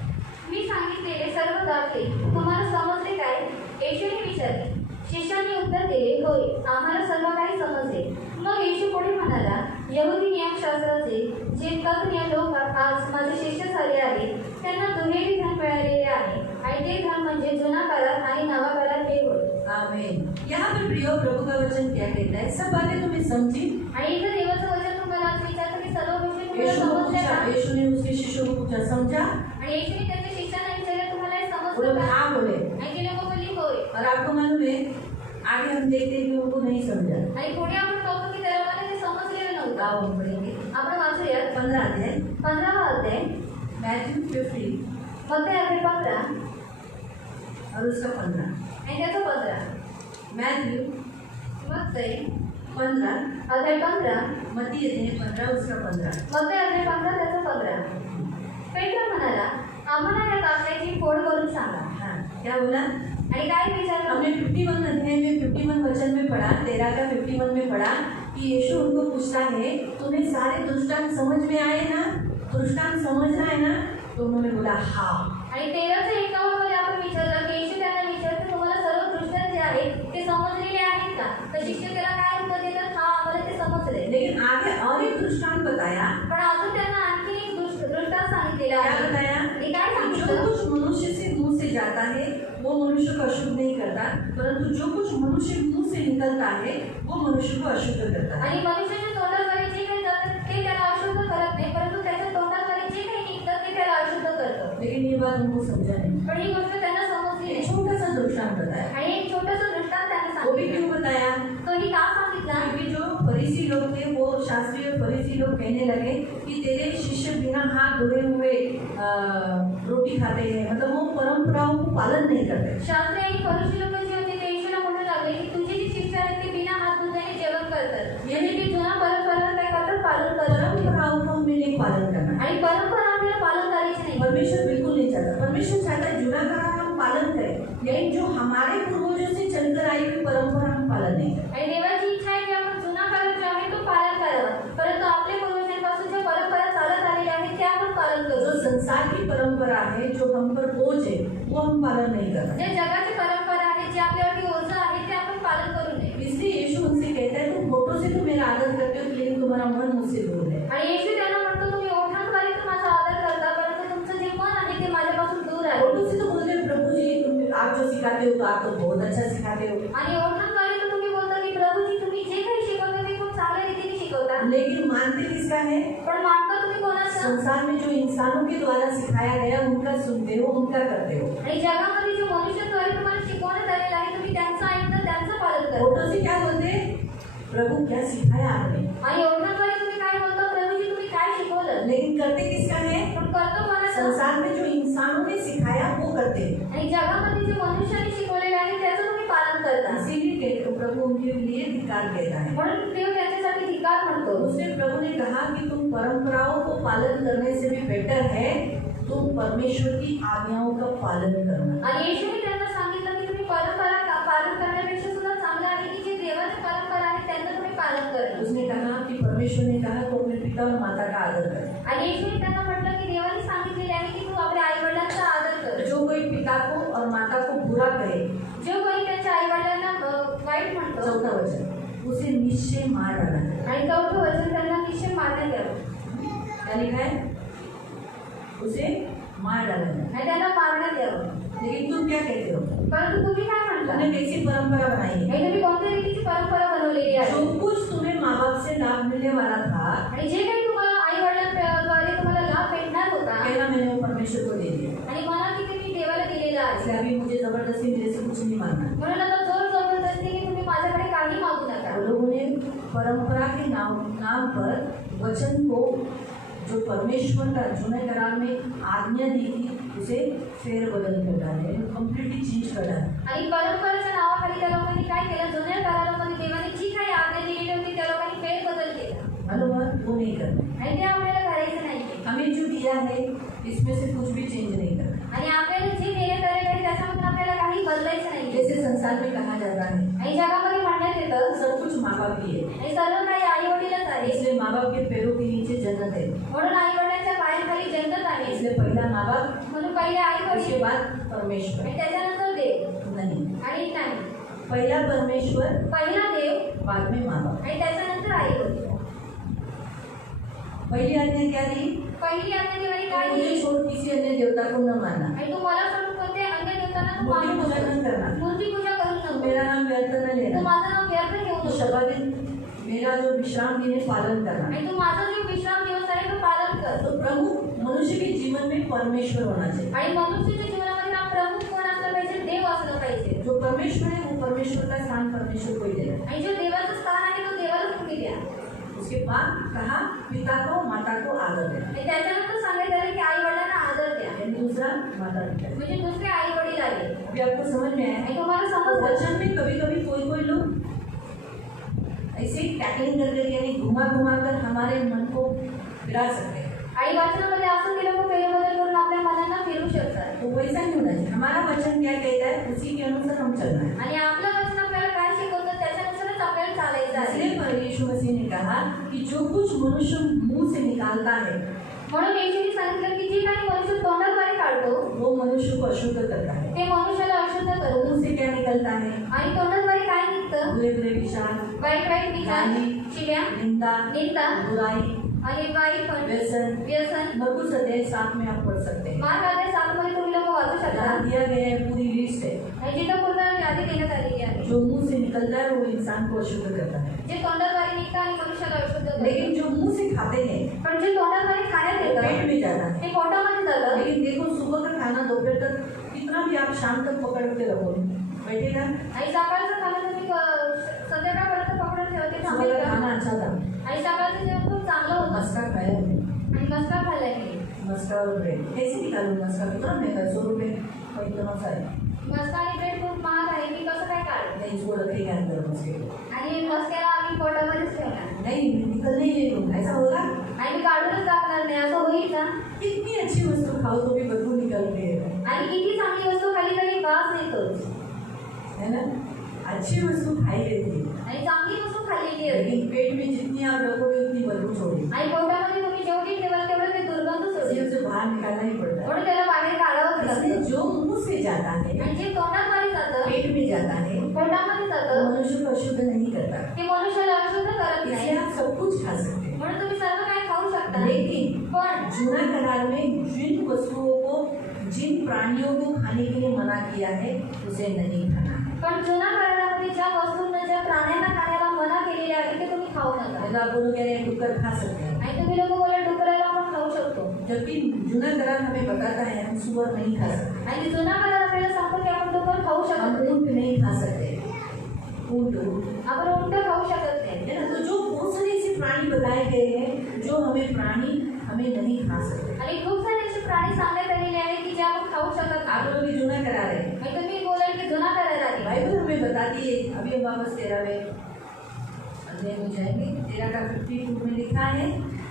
मी सांगितलेले सर्व दाखले तुम्हाला समजले काय? येशूने विचारले. शिष्यांनी उत्तर दिले, होय, आम्हाला सर्व काही समजले. मग येशू पुढे म्हणाला, यहुदी न्यायशास्त्राचे जे तज्ज्ञ लोक आज माझे शिष्य झाले आहेत, त्यांना दुहेरी धन मिळालेले आहे. आणि ते धन म्हणजे जुना काळात आणि नवा काळात हे होय. आमीन। यहाँ पर प्रियो प्रभु का वचन क्या कहता है? सब बातें तुम्हें समझी? आणि इथं देवाचं वचन तुम्हाला आज विचारतं की सर्व गोष्टी तुम्हाला समजल्या का? यीशु ने उसके शिष्यों को पूछा, समझा? आणि येशूने त्यांच्या शिष्यांना विचारलं, तुम्हाला हे वो समजलं लोग का? हाँ बोले। आणि ते लोक बोलली होय. और आपको मालूम है आगे हम देखते हैं कि उनको नहीं समझा। आणि पुढे आपण बघतो की त्या लोकांना ते समजलेलं नव्हतं. आओ हम पढ़ेंगे आपण वाचूया 15 अध्याय 15वा अध्याय मैथ्यू 50 मत्ती अध्याय 15 और उसका 15। आणि त्याचं 15. मैथ्यू मत्ती 15 अध्याय 15 मत्ती अध्याय 15 उसका 15। मत्ती अध्याय 15 त्याचं 15. पेत्र म्हणाला, आम्हाला या दाखल्याची फोड करून सांगा. हाँ क्या बोला? आणि काय विचारलं? हमने 51 अध्याय में 51 वचन में पढ़ा, 13 का 51 में पढ़ा कि यीशु उनको पूछता है, तुम्हें सारे दृष्टांत समझ में आए ना? दृष्टांत समझना है ना? तो उन्होंने बोला हाँ। आणि 13:51 मध्ये आपण विचारलं की येशू त्यांना विचारते, तुम्हाला सर्व दृष्टांत जे आहेत ते समजलेले आहेत का? तर शिष्य त्याला काय उत्तर देतात? हा, आम्हाला ते समजले. लेकिन आगे और एक दृष्टांत बताया। पण अजून त्यांना आणखी एक दृष्टांत सांगितलेला क्या आहे. बताया? आणि काय जो सांगितलं? कुछ मनुष्य से मुंह से जाता है वो मनुष्य को अशुद्ध नहीं करता, परंतु जो कुछ मनुष्य मुंह से निकलता है वो मनुष्य को अशुद्ध करता है। आणि मनुष्याच्या तोंडाद्वारे जे काही जातं ते त्याला अशुद्ध करत नाही, परंतु त्याच्या तोंडाद्वारे जे काही निघतं ते त्याला अशुद्ध करतं. लेकिन ये बात उनको समझा नहीं। पण ही गोष्ट त्यांना समजली एक नाही. छोटा सा दृष्टांत बताया। आणि एक छोटंसं दृष्टांत त्यांनी वो भी सांगितलं. क्यों बताया? तो ही का सांगितला? क्योंकि जो फरीसी लोग थे वो शास्त्रीय फरीसी लोग कहने लगे कि तेरे शिष्य बिना हाथ धोए हुए रोटी खाते हैं, मतलब वो परंपराओं को पालन नहीं करते। शास्त्री आणि फरीसी लोक जे होते ते येशूला म्हणू लागले की तुझे जे शिष्य आहेत ते बिना हात धुताने जेवण करतात, म्हणजे ते जुना परंपरा काय करतात? पालन करतात. परंपराओं को हमें नहीं पालन करना है। आणि परंपरा आपल्याला पालन करायची नाही. परमेश्वर बिल्कुल नहीं चाहता। परमेश्वर चाहता है जुना करार हम पालन करें, लेकिन जो हमारे पूर्वजों से चलकर आई हुई परंपरा हम पालन नहीं करें। आणि देवाची इच्छा आहे की आपण जुना काळ जो आहे तो पालन करावा, परंतु आपल्या पूर्वजांपासून ज्या परंपरा चालत आलेल्या आहेत त्या आपण पालन जो करू. संसार की परंपरा है, जो हम पर बोझ है, वो हम पालन नहीं कर जे रहे। जगाची परंपरा आहे, जे आपल्यावरती ओझं आहे ते आपण पालन करू नये. इसलिए यीशु उनसे कहता है तुम होठों से तो मेरा आदर करते हो, लेकिन तुम्हारा मन मुझसे दूर है। आणि येशू त्यांना म्हणतो, तुम्ही ओठांद्वारे तर माझा आदर करता, परंतु तुमचं जे मन आहे ते माझ्यापासून दूर आहे. होठों से तो बोलते हैं प्रभु जी तुम आप जो सिखाते हो तो आप तो बहुत अच्छा सिखाते हो, आणि ओठांद्वारे तर तुम्ही बोलता की प्रभूजी तुम्ही जे काही शिकवता ते खूप चांगल्या रीतीने शिकवता, लेकिन मानते किसका है? पण मानता तुम्ही कोणाचं? संसार में जो इंसानों के द्वारा सिखाया गया उनका सुनते हो, उनका करते हो। आणि जगामध्ये जे मनुष्याद्वारे तुम्हाला शिकवण्यात आलेलं आहे तुम्ही त्यांचं ऐकता, त्यांचं पालन करता. होठों से क्या बोलते हैं? प्रभु क्या सिखाया आपने? आणि ओठांद्वारे तुम्ही काय बोलता? प्रभूजी तुम्ही काय शिकवलं? लेकिन करते किसका है? पण करतो कोणाचं? संसार में जो इंसानों ने सिखाया वो करते हैं। आणि जगामध्ये जे मनुष्याने शिकवलेलं आहे त्याचं तुम्ही पालन करता. इसीलिए कहते हो प्रभु उनके लिए धिक्कार कहता है। म्हणून देव त्याच्यासाठी धिक्कार म्हणतो. उसने प्रभु ने कहा कि तुम परंपराओं को पालन करने से भी बेटर है तुम परमेश्वर की आज्ञाओं का पालन करना। आणि येशूने त्यांना सांगितलं की तुम्ही परंपरा पालन करण्यापेक्षा सुद्धा चांगलं आहे की जे देवाची परंपरा आहे त्यांचं तुम्ही पालन करणं. उसने कहा कि परमेश्वर ने कहा तो अपने पिता और माता का आदर कर। आणि येशूने त्यांना म्हटलं की देवाने सांगितलेले आहे की तू आपल्या आई वडिलांचा आदर कर. जो कोई पिता को और माता को बुरा करे, जो कोणी त्याच्या आई वडिलांना वाईट म्हणतो, चौथा वचन, उसे निश्चय मार डालना। आणि चौथं वचन त्यांना निश्चय मारण्यात यावं. क्या लिखा है? उसे मार डालना। आणि त्यांना मारण्यात यावं. लेकिन तुम क्या कहते हो? परंतु तुम्ही काय म्हणता? तुमने कैसी परंपरा बनाई है? आणि तुम्ही कोणत्या रीतीची परंपरा बनवलेली आहे? जो कुछ तुम्हें माँ बाप से लाभ मिलने वाला था, आणि जे काही तुम्हाला आई वडिलांद्वारे तुम्हाला लाभ भेटणार होता, कहना मैंने वो परमेश्वर को दे दिया, आणि मला तिथे मी देवाला दिलेला आहे. इसलिए अभी मुझे जबरदस्ती मेरे से कुछ नहीं मांगना। म्हणून आता जोर जबरदस्तीने तुम्ही माझ्याकडे काही मागू नका. वो लोगों ने परंपरा के नाम पर वचन को जो परमेश्वर का जुने करार में आज्ञा दी थी उसे फेर बदल कर डाले, कम्प्लीटली चेंज कर डाले। आणि परंपरेच्या नावाखाली त्या लोकांनी काय केलं? जुन्या करारामध्ये देवाने जी काही आज्ञा दिलेली होती त्या लोकांनी फेरबदल केला. अनुवाद वो नहीं करना। आणि ते आपल्याला करायचं नाही. हमें जो दिया है इसमें से कुछ भी चेंज नहीं करना। आणि आपल्याला जे देण्यात आलेलं आहे त्याच्यामधून आपल्याला काही बदलायचं नाही. जैसे संसार में कहा जाता है आणि जगामध्ये म्हणण्यात येतं सब कुछ माँ बाप ही है, आणि सर्व काही आई वडीलच आहे. इसलिए माँ बाप के पैरों के नीचे जन्नत है, म्हणून आई वडिलांच्या पायाखाली जन्नत आहे. इसलिए पहला माँ बाप, म्हणून पहिले आई उसके वडील बाद परमेश्वर। आणि त्याच्यानंतर देव. नहीं, आणि नाही, पहला परमेश्वर, पहिला देव बाद में माँ बाप। आणि त्याच्यानंतर आई वडील. पहली आज्ञा क्या दी? पहिली आज्ञा देवाने काय मुझे दिली? छोड़ किसी अन्य देवता को न मानना, आणि तू मला सोडून कोणत्या अन्य देवतांना तू मूर्ति मानू पूजा नको. न करना, मूर्ती पूजा करू नको. मेरा नाम व्यर्थ न तू लेना, माझं नाव व्यर्थ घेऊ तो नको. शबा दिन मेरा जो विश्राम दिन है पालन करना। आणि तू माझा जो विश्राम दिवस आहे तो पालन कर. तो प्रमुख मनुष्य के जीवन में परमेश्वर होना चाहिए। आणि मनुष्याच्या जीवनामध्ये हा प्रमुख कोण असला पाहिजे? देव असला पाहिजे. जो परमेश्वर है वो परमेश्वर का स्थान परमेश्वर को ही देना। आणि जो देवाचं स्थान आहे तो देवालाच तुम्ही द्या. उसके बाद कहा पिता को माता को आदर देना, आणि त्याच्यानंतर सांगायचं आलं की आई वडिलांना आदर द्या. यानी दूसरा माता पिता। म्हणजे दुसरे आई वडील आले. अभी आपको समझ में आया है? आणि तुम्हाला तो समजलं वचन में कभी कभी कोई कोई लोग ऐसे टैकलिंग करके यानी घुमा घुमा कर हमारे मन को फिरा सकते हैं। आणि वाचनामध्ये असं केलं की फेरबदल करून आपल्या मनांना फिरू शकतात. तो वैसा नहीं होना चाहिए. हमारा वचन क्या कहता है उसी के अनुसार हम चलना है. आणि आपलं वचन आपल्याला काय शिकवतं त्याच्यानुसारच आपल्याला चालायचं आहे. इसलिए पर यीशु मसीह ने कहा कि जो कुछ मनुष्य मुंह से निकालता है म्हणून येशूने सांगितलं की जे काही मनुष्य तोंडाद्वारे काढतो वो मनुष्य को अशुद्ध करता है. ते मनुष्याला अशुद्ध करतो. मुंह से क्या निकलता है? आणि तोंडाद्वारे काय निघतं? बुरे बुरे विचार, वाईट वाईट विचार, शिव्या, निंदा, निंदा बुराई, आणि वाईटपण, व्यसन. मरकुस अध्याय 7 में आप पढ़ सकते हैं. मार्क अध्याय 7 मध्ये तुम्ही लोक वाचू शकता. जहाँ दिया गया है पूरी लिस्ट है. आणि जिथं पूर्ण यादी देण्यात आलेली आहे. जो मुंह से निकलता है वो इंसान को अशुद्ध करता है. जे तोंडाद्वारे निघतं आणि मनुष्याला अशुद्ध करतं. लेकिन जो मुंह से खाते हैं पण जे तोंडाद्वारे खाण्यात पेट येतं में जाता है. ते पोटामध्ये जातं. लेकिन देखो सुबह का खाना दोपहर तक कितना भी आप शाम तक पकड़ के रखो बैठेगा. आणि सकाळचं खाणं तुम्ही संध्याकाळपर्यंत पकडून ठेवते सुबह थांबेल का का? खाना अच्छा था. आणि सकाळचं जेवण खूप चांगलं होतं मस्का खाया हमने. आणि मस्का खाल्ला की मस्का और ब्रेड कैसे निकालूं? मस्का कितना महंगा है? 100 रुपये और इतना सा है. मस्का आणि ब्रेड खूप महाग आहे मी कसं काय काढू? नहीं इसको रखेगा अंदर मस्के को. आणि मस्क्याला आम्ही पोटामध्येच ठेवणार नहीं निकल नहीं ले दूंगा. ऐसा होगा? आणि मी काढूनच टाकणार नाही असं होईल का? कितनी अच्छी वस्तु खाओ तो भी बदबू निकलती है. आणि किती चांगली वस्तू खाली तरी वास येतोच. है ना? अच्छी वस्तु खाई लेती है आणि चांगली वस्तू खाल्लेली असते लेकिन पेट में जितनी आप रखोगे उतनी बदबू छोड़ेगी. आणि पोटामध्ये तुम्ही जेवढी ठेवाल तेवढं ते दुर्गंध इसलिए सोडेल. उसे बाहर निकालना ही पड़ता है. म्हणून त्याला बाहेर काढावंच इसलिए लागतं. जो मुंह से जाता है आणि जे तोंडाद्वारे जातं पेट में जाता है पोटामध्ये वो जातं मनुष्य को अशुद्ध नहीं करता. ते मनुष्याला अशुद्ध करत नाही. इसलिए आप सब कुछ खा सकते हैं. म्हणून तुम्ही सर्व काही खाऊ शकता. लेकिन पण जूना करार में जिन वस्तुओं को जिन प्राणियों को खाने के लिए मना किया है उसे नहीं खाना है. पण जुना करारामध्ये ज्या वस्तूंना ज्या प्राण्यांना खाण्याला मना केलेली आहे ते तुम्ही खाऊ नका. जैसे आप लोग कह रहे हैं डुक्कर खा सकते हैं आणि तुम्ही लोक बोला डुकराला आपण खाऊ शकतो. जबकि जूना करार हमें बताता है हम सुअर नहीं खा सकते. आणि जुना करार आपल्याला सांगतो की आपण डुकर खाऊ शकत हम नाही. ऊंट नहीं खा सकते. ऊंट आपण उंट खाऊ शकत नाही. है ना. तो जो बहुत सारे ऐसे प्राणी बताए गए हैं जो हमें प्राणी हमें नहीं खा सकते. आणि खूप सारे असे प्राणी सांगण्यात आलेले आहेत की जे आपण खाऊ शकत आप नाही. लोग भी जूना करार है. आणि तुम्ही बोलाल की जुना करार आहे. बाइबल हमें बताती है. अभी हम वापस 13वें अध्याय में जाएंगे. 13 का 52 में लिखा है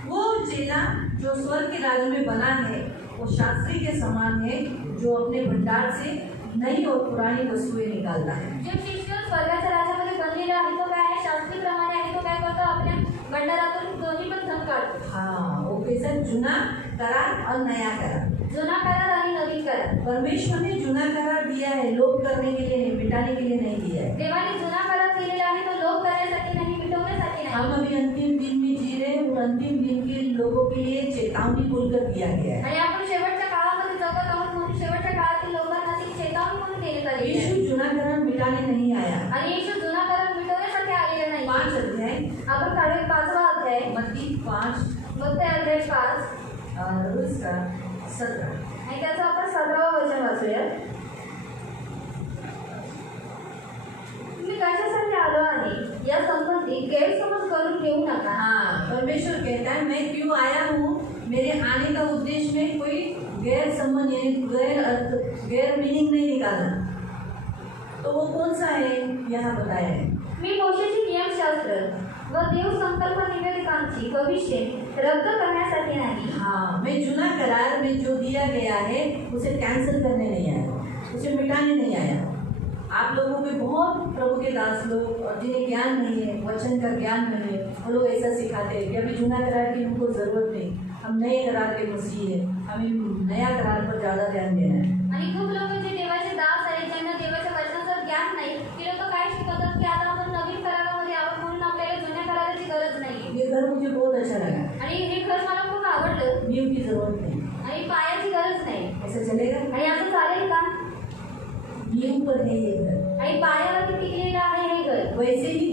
वो चेला जो स्वर्ग के राज्य में बना है वो शास्त्री के समान है जो अपने भंडार से नई और पुरानी वस्तुएं निकालता है. जो शिष्य स्वर्गाच्या राज्यामध्ये बनलेला आहे तो काय आहे? शास्त्रीप्रमाणे आहे. तो काय करतो? आपल्या भंडारातून दोन्ही पण धन काढतो. हाँ वो कैसा जूना करार और नया करार. जुना करार आणि नवीन करार. परमेश्वर ने जूना करार दिया है लोप करने के लिए नहीं, मिटाने के लिए नहीं दिया है. देवाने जुना करार दिलेला आहे तो लोप करण्यासाठी नाही, मिटवण्यासाठी नाही. हम अभी अंतिम दिन में जी रहे हैं और अंतिम दिन के लोगों के लिए चेतावनी बोलकर दिया गया है. आणि आपण शेवटच्या काळामध्ये जगत आहोत म्हणून शेवटच्या काळातील लोकांना ती चेतावणी म्हणून देण्यात आलेली आहे. यीशु जूना करार मिटाने नहीं आया. आणि येशू जुना करार मिटवण्यासाठी आलेला नाही. 5 अध्याय आपण काढूया 5वा अध्याय. मत्ती 5 मग ते अध्याय 5 और उसका 17. आणि त्याचं आपण 17वं वचन वाचूया. तुम्ही कशासाठी आलो आहे या संबंधी गैरसमज करून घेऊ नका. हाँ परमेश्वर कहता है मैं क्यों आया हूँ. मेरे आने का उद्देश्य में कोई गैर संबंध यानी गैर अर्थ गैर मीनिंग नहीं निकालना. तो वो कौन सा है यहाँ बताया है. मी मोशेचे नियमशास्त्र व देव संकल्प निवेदकांची भविष्य रद्द करण्यासाठी नाही. हाँ मैं जूना करार में जो दिया गया है उसे कैंसिल करने नहीं आया, उसे मिटाने नहीं आया. आप लोगों में बहुत प्रभु के दास लोग और जिन्हें ज्ञान नहीं है, वचन का ज्ञान नहीं है, वो लोग ऐसा सिखाते हैं कि अभी जूना करार की उनको ज़रूरत नहीं, हम नए करार के मसीह हैं, हमें नया करार पर ज़्यादा ध्यान देना है. आणि खूप लोक जे देवाचे दास आहेत ज्यांना देवाच्या वचनाचं ज्ञान नाही ते लोक काय शिकवतात की आता आपण नवीन करारामध्ये आहोत म्हणून आपल्याला जुन्या कराराची गरज नाही. ये घर मुझे बहुत अच्छा लगा. आणि हे घर मला खूप आवडलं. नींव की जरूरत नहीं. आणि पायाची गरज नाही. ऐसा चलेगा. आणि असं चालेल का? नींव पर है ये घर. आणि पायावरती टिकलेलं आहे हे घर. वैसे ही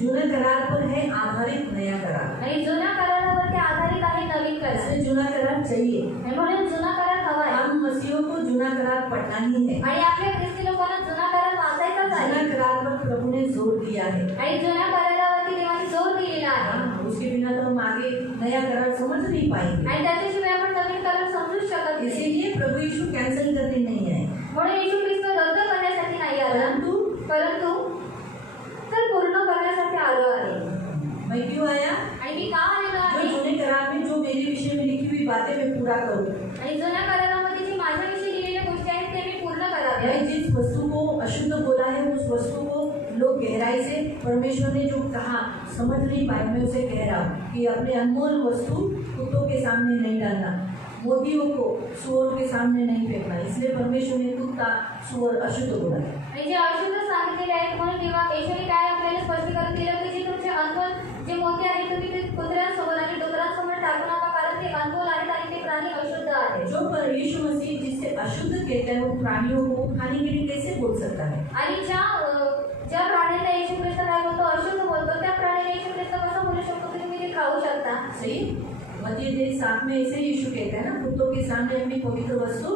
जूना करार पर है आधारित नया करार. आणि जुन्या करारावरती आधारित आहे नवीन करार. इसलिए जूना करार चाहिए. आणि म्हणून जुना करार हवा आहे. हम मसीहों को जूना करार पढ़ना ही है. आणि आपल्या ख्रिस्ती लोकांना जुना करार वाचायचाच आहे. जूना करार पर प्रभु ने जोर दिया है. आणि जुन्या करारावरती देवाने जोर दिलेला आहे. हाँ, उसके बिना तो हम आगे नया करार समझ नहीं पाएंगे. आणि त्याच्याशिवाय आपण नवीन करार समजूच शकत नाही. इसीलिए प्रभु यीशु कैंसिल करने नहीं आए, म्हणून येशू ख्रिस्त रद्द करण्यासाठी नाही आला परंतु तर पूर्ण करण्यासाठी आलो आहे. मैं क्यों आया. आणि मी का आलेलो जो आहे. जूने करार में जो मेरे विषय में लिखी हुई बातें मैं पूरा करूँ. आणि जुन्या करारामध्ये गहराई से परमेश्वर ने जो कहा समझ नहीं पाए, मैं उसे कह रहा हूँ कि अपने अनमोल वस्तु कुत्तों के सामने नहीं डालना, मोतियों को सुअर के सामने नहीं फेंकना। इसलिए परमेश्वर ने कुत्ता सुअर अशुद्ध बोला है। आणि जे अशुद्ध सांगितलेले आहेत म्हणून तेव्हा येशूने काय आपल्याला स्पष्टीकरण दिलं की जे तुमचे अनमोल जे मोती आहेत तुम्ही ते कुत्र्यांसमोर आणि डुकरांसमोर टाकू नका, कारण ते अनमोल आहेत आणि ते प्राणी अशुद्ध आहेत. जो पर यीशु मसीह जिससे अशुद्ध कहते हैं वो प्राणियों को खाने के लिए कैसे बोल सकता है? आणि ज्या प्राण्याला येशू ख्रिस्त काय बोलतो अशुद्ध बोलतो, त्या प्राण्याला येशू ख्रिस्त कसं बोलू शकतो की तुम्ही ते खाऊ शकता? सही। मत्ती 7 में ऐसे यीशु कहता है ना, कुत्तों के सामने अपनी पवित्र वस्तु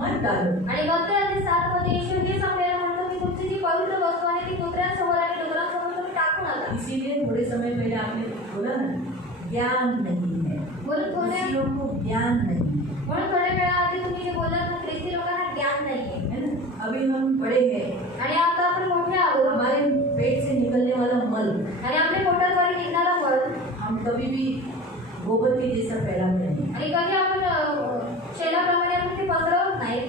मत डालो। आणि मत्ती 7 मध्ये येशू हे सांगायला म्हणतो की तुमची जी पवित्र वस्तू आहे ती कुत्र्यांसमोर आणि डुकरांसमोर तुम्ही टाकू नका. इसीलिए थोड़े समय पहले आपने बोला ना, ज्ञान नहीं है, किसी को ज्ञान नहीं है, म्हणून थोड्या वेळाआधी तुम्ही जे बोललात ना, ख्रिस्ती लोकांना ज्ञान नाहीये. है ना? अभी हम बड़े हैं, आणि आता आपण मोठे आहोत हमारे पेट से निकलने वाला मल आणि आपल्या पोटाद्वारे निघणारा मल हम कभी भी गोबर के जैसा फैलाते नहीं। आणि कधी आपण शेणाप्रमाणे आपण ते पसरवत नाही.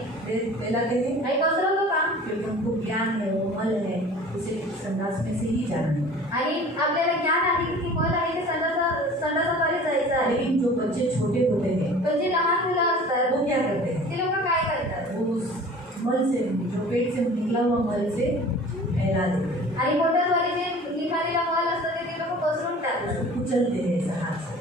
फैलाते हैं आणि पसरवतो का? क्योंकि उनको ज्ञान है, वो मल है, उसे संडास में से ही जाना है। आणि आपल्याला ज्ञान आहे की ती मल आहे ते संडासाद्वारे जायचं आहे. लेकिन जो बच्चे छोटे होते हैं पण जे लहान मुलं असतात वो क्या करते हैं? ते लोक काय करतात? वो उस मल से, जो पेट से निकला हुआ मल से फैला देते हैं, आणि पोटाद्वारे जे निघालेला मल असतं ते लोक पसरून टाकतात. उसको कुचलते हैं ऐसा हाथ से।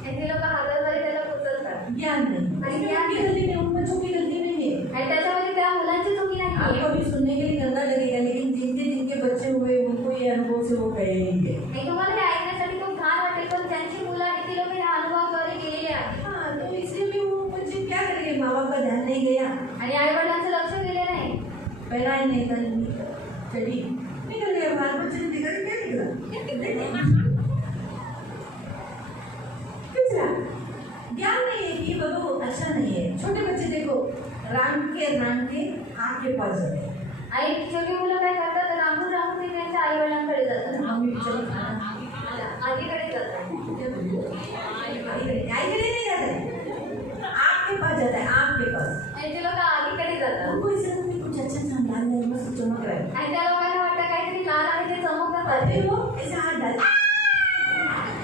आणि ते लोक हाताद्वारे त्याला उचलतात. ज्ञान नहीं, आणि ज्ञान उनकी गलती नहीं, उन बच्चों की गलती नहीं है। आणि त्याच्यामध्ये त्या मुलांची चुकी नाही. आपको भी सुनने के लिए गंदा लगेगा, लेकिन जिनके बच्चे हुए उनको ये अनुभव से वो कहेंगे। आणि तुम्हाला हे ऐकण्यासाठी खूप घाण वाटेल, पण ज्यांची मुलं आहेत ती लोक ह्या अनुभवाद्वारे गेलेले आहेत. हाँ, तो इसलिए भी वो बच्चे क्या करेंगे, माँ बाप का ध्यान नहीं गया, आणि आई वडिलांचं लक्ष गेले नाही. पहला ही नहीं था, चढ़ी निकल गया बाहर, बच्चे ने देखा कि क्या निकला कचरा। ज्ञान नहीं है कि बाबू अच्छा नहीं है। छोटे बच्चे देखो राम के आँख के पास जाते हैं, आणि छोटी मुलं काय करतात? रांगून रांगून ते त्यांच्या आई वडिलांकडे जातात, मम्मी चलो खाना आजीकडे जातात. आई के लिए नहीं जाता है, आँख के पास जाता है, आँख के पास। आणि ते लोक आजीकडे जातात. उनको इसे तो कुछ अच्छा लाल है, मस्त चमक रहा है, आणि त्या लोकांना वाटतं काहीतरी लाल आहे ते चमकतात. फिर वो ऐसे हाथ डालते,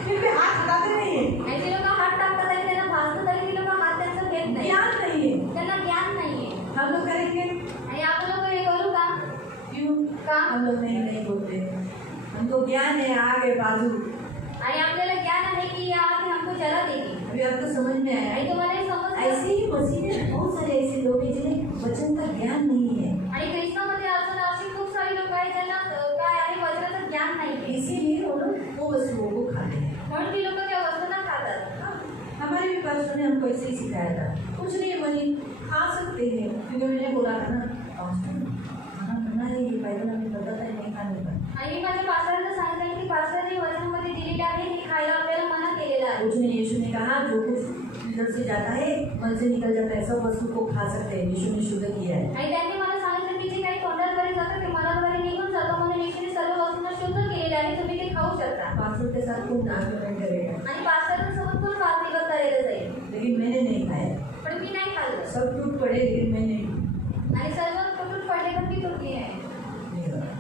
फिर भी हाथ हटाते नहीं है। आणि ते लोक हात टाकतात आणि त्यांना भासतं तरी ते लोक हात त्यांचं घेत नाही. ज्ञान नहीं है। त्यांना ज्ञान नाहीये. हम लोग करेंगे आणि आपण लोक हे करू का? क्यों? का? हम लोग नहीं बोलते, हमको ज्ञान है आगे बाजू। आणि आपल्याला ज्ञान आहे की या आग हमको जला देगी. अभी आपको समझ में आया? आणि तुम्हाला हे समजलं? ऐसे ही मसीह में बहुत सारे ऐसे लोग हैं जिन्हें वचन का ज्ञान नहीं है, आणि ख्रिस्तामध्ये अजून अशी खूप सारी लोक आहेत ज्यांना काय आहे वचनाचं ज्ञान नाही. इसीलिए वो लोग वो वस्तुओं को खाते हैं। म्हणून ती लोक त्या वस्तूंना खातात. हमारे भी पास्टर ने हमको ऐसे ही सिखाया था, कुछ नहीं बनी खा सकते हैं, क्योंकि मैंने बोला था ना पास्टर खाना मना है, ये बाइबल हमें बताता है नहीं खाने का। आणि माझ्या पास्टरने सांगितलं की पास्टरने वचनामध्ये दिलेलं आहे हे खायला आपल्याला मना केलेलं आहे. उसने यीशु ने कहा जो कुछ इधर से जाता है मन से निकल जाता है, सब वस्तु को खा सकते हैं, यीशु ने शुद्ध किया है। आणि त्यांनी मला सांगितलं की जे काही तोंडाद्वारे जातं ते मनाद्वारे निघून जातं, म्हणून येशूने सर्व वस्तूंना शुद्ध केलेलं आहे, तुम्ही ते खाऊ शकता. पास्टर के साथ खूब आर्ग्यूमेंट करेगा, आणि पास्टरांसोबत पण वादविवाद करायला जाईल. लेकिन मैंने नहीं खाया, पण मी नाही खाल्लं. सब टूट पड़े लेकिन मैंने आणि सर्व तुटून पडले पण मी तुटली आहे.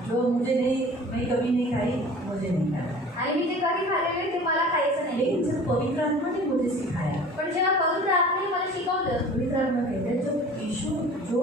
जो मुझे नहीं, मैं कभी नहीं खाई, मुझे नहीं खाया। आणि मी जे कधी खाल्लेले ते मला खायचं नाही. लेकिन जब पवित्र आत्मा ने मुझे सिखाया, पण जेव्हा पवित्र आत्म्याने मला शिकवलं, पवित्र आत्मा कहते हैं जो यीशु जो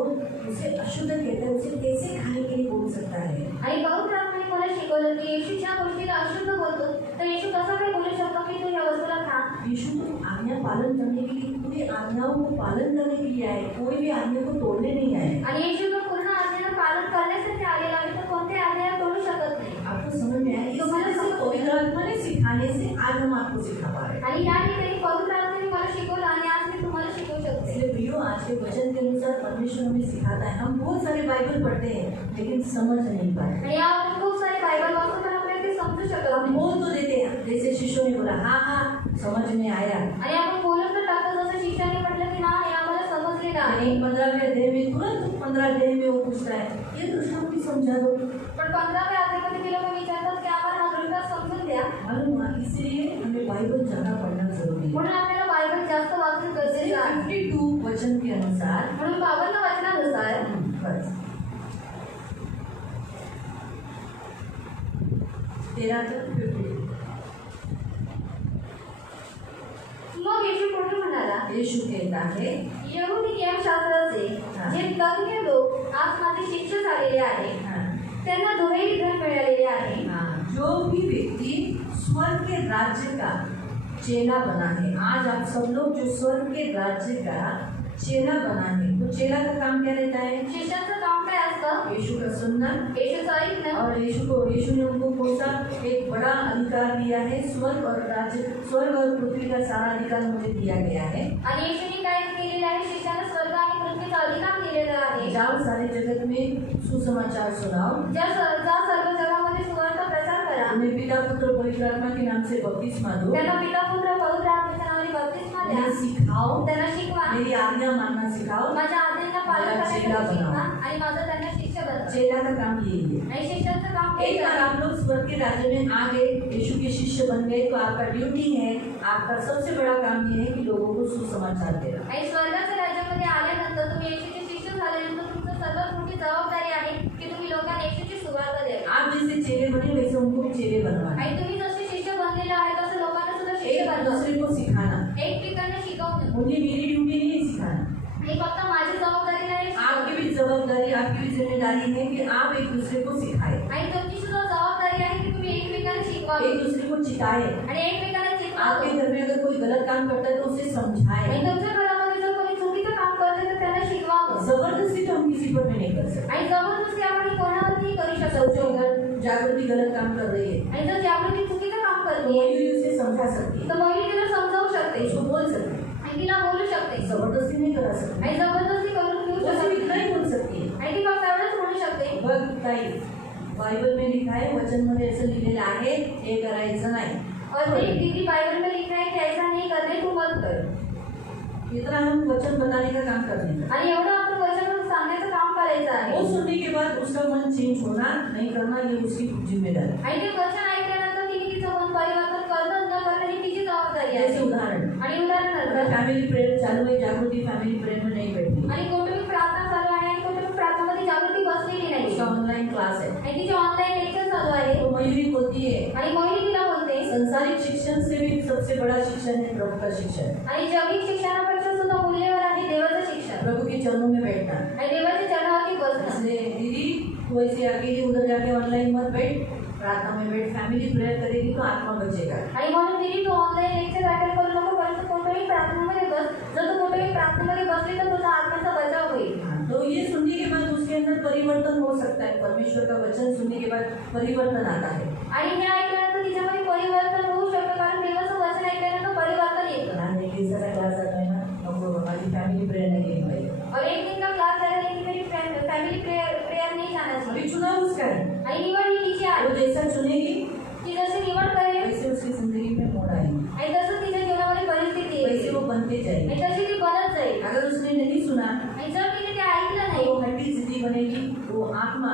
उसे अशुद्ध कहते हैं उसे कैसे खाने के लिए बोल सकता है। आणि पवित्र आत्म्याने मला शिकवलं की येशू ज्या गोष्टीला अशुद्ध बोलतो तर येशू कसं काय बोलू शकतो की तू या वस्तूला खा. यीशु तो आज्ञा पालन करने के लिए, पूरी आज्ञाओं को पालन करने के लिए आए, कोई भी आज्ञा को तोड़ने नहीं आए। आणि येशू तो पूर्ण आज्ञेचं पालन करण्यासाठी आलेला आहे, तर कोणत्या आज्ञा तोडू शकत नाही. आपको समझ में आया? तुम्हाला इसलिए पवित्र आत्मा ने सिखाने से आज हम आपको सिखा पा रहे हैं। आणि या ठिकाणी पवित्र आत्म्याने मला शिकवलं आणि आज मी तुम्हाला शिकवू शकते. इसलिए प्रियो आज के वचन के अनुसार परमेश्वर हमें सिखाता है। हम बहुत सारे बाइबल पढ़ते हैं लेकिन समझ नहीं पाते। आणि आपण खूप सारे बायबल वाचतो पण आपल्याला ते समजू शकत हम नाही. बोल तो देते हैं, जैसे शिष्यों ने बोला हाँ हाँ समझ में आया, आणि आपण बोलून तर टाकतो जसं शिष्याने म्हटलं की हा हे आम्हाला समजलेलं आहे. लेकिन 15वें अध्याय में तुरंत 15 अध्याय में वो पूछता है ये दृष्टांत भी समझा दो। पण 15व्या अध्यायामध्ये ते लोक विचारतात की आम्हाला हा दृष्टांत समजून द्या. मालूम हुआ? इसलिए हमें बाइबल ज़्यादा पढ़ना जरूरी है। म्हणून आपल्याला बायबल जास्त वाचून गरजेचं आहे. 52 वचन के अनुसार म्हणून 52 वचनानुसार बस 13-50. मग येशू पुढे म्हणाला, येशू कहता है, यहुदी नियमशास्त्राचे हा. जे तज्ञ लोक आज माझे शिक्षक झालेले आहेत हाँ, त्यांना दुहेरी धन मिळालेले आहे. हाँ, जो भी व्यक्ति स्वर्ग के राज्य का चेला बना है, आज आप सब लोग जो स्वर्ग के राज्य का चेला बना है, तो चेला का काम क्या रहता है? शिष्याचं काम काय असतं? यीशु का सुनना, येशूचं ऐकणं. और यीशु ने उनको कौन सा एक बड़ा अधिकार दिया है? स्वर्ग और राज्य, स्वर्ग और पृथ्वी का सारा अधिकार मुझे दिया गया है. आणि येशूने काय केलेलं आहे? शिष्याला स्वर्ग आणि पृथ्वीचा अधिकार दिलेला आहे. जाओ सारे जगत में सुसमाचार सुनाओ, जा सर्व जगामध्ये सुवार्ता प्रचार करा. उन्हें पिता पुत्र पवित्र आत्मा के नाम से बपतिस्मा दो, त्यांना पिता पुत्र पवित्र आत्म्याच्या नावाने बप्तिस्मा द्या. उन्हें सिखाओ, त्यांना शिकवा. मेरी आज्ञा मानना सिखाओ. माझ्या आज्ञांना पालन मला करायला चेला शिकवा बनवा. आणि माझं त्यांना शिष्य बनवा. चेला का काम यही है. आणि शिष्याचं काम एक हेच बार आहे. आप लोग स्वर्ग के राज्य में आ गए, यीशु के शिष्य बन गए, तो आपका ड्यूटी है, आपका सबसे बड़ा काम ये है कि लोगों को सुसमाचार देना. आणि स्वर्गाच्या राज्यामध्ये आल्यानंतर तुम्ही येशूचे शिष्य झाल्यानंतर तुमचं सर्वात मोठी जबाबदारी आहे की तुम्ही लोकांना येशूची सुवार्ता द्यावी. आप जैसे चेले बने वैसे उनको भी चेले बनवाना. आणि तुम्ही जसे शिष्य बनलेले आहे तसं लोकांना सुद्धा शिष्य एक बनवा. दूसरे को सिखाना. एकमेकांना शिकवणं उन्हें मेरी ड्यूटी नहीं है सिखाना. हे फक्त माझी जबाबदारी नाही. आपकी भी जवाबदारी, आपकी भी जिम्मेदारी है कि आप एक दूसरे को सिखाए, आणि तुमची सुद्धा जबाबदारी आहे की तुम्ही एकमेकांना शिकवावे एक दूसरे को चिताए. आणि एकमेकांना शिकवावे. आपके घर में अगर कोई गलत काम करता है तो उसे आणि समझाए. तुमच्या घरामध्ये जर कोणी चुकीचं काम करते तर त्यांना शिकवावं. जबरदस्ती तो हम किसी पर भी नहीं कर सकते. आणि जबरदस्ती आपण कोणावरही करू शकत सोचो नाही. अगर जागृति गलत काम कर रही है आणि जर जागृती चुकीचं काम तो करते मयूरी उसे समझा सकती है, तर महिला तिला समजावू शकते उसको बोल सकती है, आणि तिला बोलू शकते जबरदस्ती नहीं करा सकती. आणि जबरदस्ती करून घेऊ वो सिर्फ शकते इतना ही बोल सकती है. आणि ती फक्त एवढंच म्हणू शकते. बघ ताई, बायबल में लिखा है, वचन मध्ये असं लिहिलेलं आहे, हे करायचं नाही. और ये दीदी बाइबल में लिखा है कि ऐसा नहीं करने तू मत कर. इतना हम वचन बताने का काम करने का. आणि एवढं आपण वचन सांगण्याचं काम करायचं वो आहे. सुनने के बाद उसका मन चेंज होना नहीं करना ये उसकी जिम्मेदारी. आणि ते वचन ऐकल्यानंतर तिने तिचं मन परिवर्तन करणं न करणं ही तिची जबाबदारी जैसे आहे. उदाहरण, आणि उदाहरणार्थ अगर फैमिली प्रेयर चालू है, जागृति फैमिली प्रेयर में नहीं बैठी, आणि कौटुंबिक प्रार्थना चालू आहे आणि कौटुंबिक प्रार्थनामध्ये जागृती बसलेली नाही उसका ऑनलाइन क्लास है, आणि तिचे ऑनलाईन लेक्चर चालू आहे तो मयूरी बोलती है आणि मोहिनी तिला बोलते संसारिक शिक्षण से भी सबसे बड़ा शिक्षण है प्रभु का शिक्षण. आणि जैविक शिक्षणापेक्षा सुद्धा मूल्यवान आहे देवाचं शिक्षण प्रभु के चरणों में बैठना. आणि देवाच्या चरणावरती बसणं. इसलिए दीदी तू ऐसे अकेली उधर जाके ऑनलाइन मत बैठ, प्रार्थना में बैठ, फैमिली प्रेयर करेगी तो आत्मा बचेगा. आणि म्हणून दिदी तू ऑनलाईन लेक्चर अटेंड करू नको, परंतु कोणत्याही प्रार्थनेमध्ये बस. जर तू कोणत्याही प्रार्थनेमध्ये बसली तर तुझा आत्म्याचा बचाव होईल. तो ये सुनने के बाद उसके अंदर परिवर्तन हो सकता है. परमेश्वर का वचन सुनने के बाद परिवर्तन आता है. आणि हे ऐकल्यानंतर तिच्यामध्ये परिवर्तन होऊ शकतं कारण देवाचं वचन ऐकल्यानंतर परिवर्तन येतं. ध्यान एक दिवसाचा क्लास आता है ना, नको माझी फॅमिली प्रेयर नाही केली पाहिजे. और एक दिन का क्लास झाला की मेरी फैमिली प्रेयर नहीं जाना चाहिए. अभी चुनाव उसका है, आणि निवड ही तिची आहे. वो जैसा चुनेगी ती जशी निवड करेल वैसे उसकी जिंदगी में मोड़ आएगी, आणि तसं तिच्या जीवनामध्ये परिस्थिती वैसे येईल वो बनते जाएगी. आणि तशी ती बनत जाईल. अगर उसने नहीं सुना आणि जर तिने ते ऐकलं तो नाही वो हड्डी जिद्दी बनेगी, वो आत्मा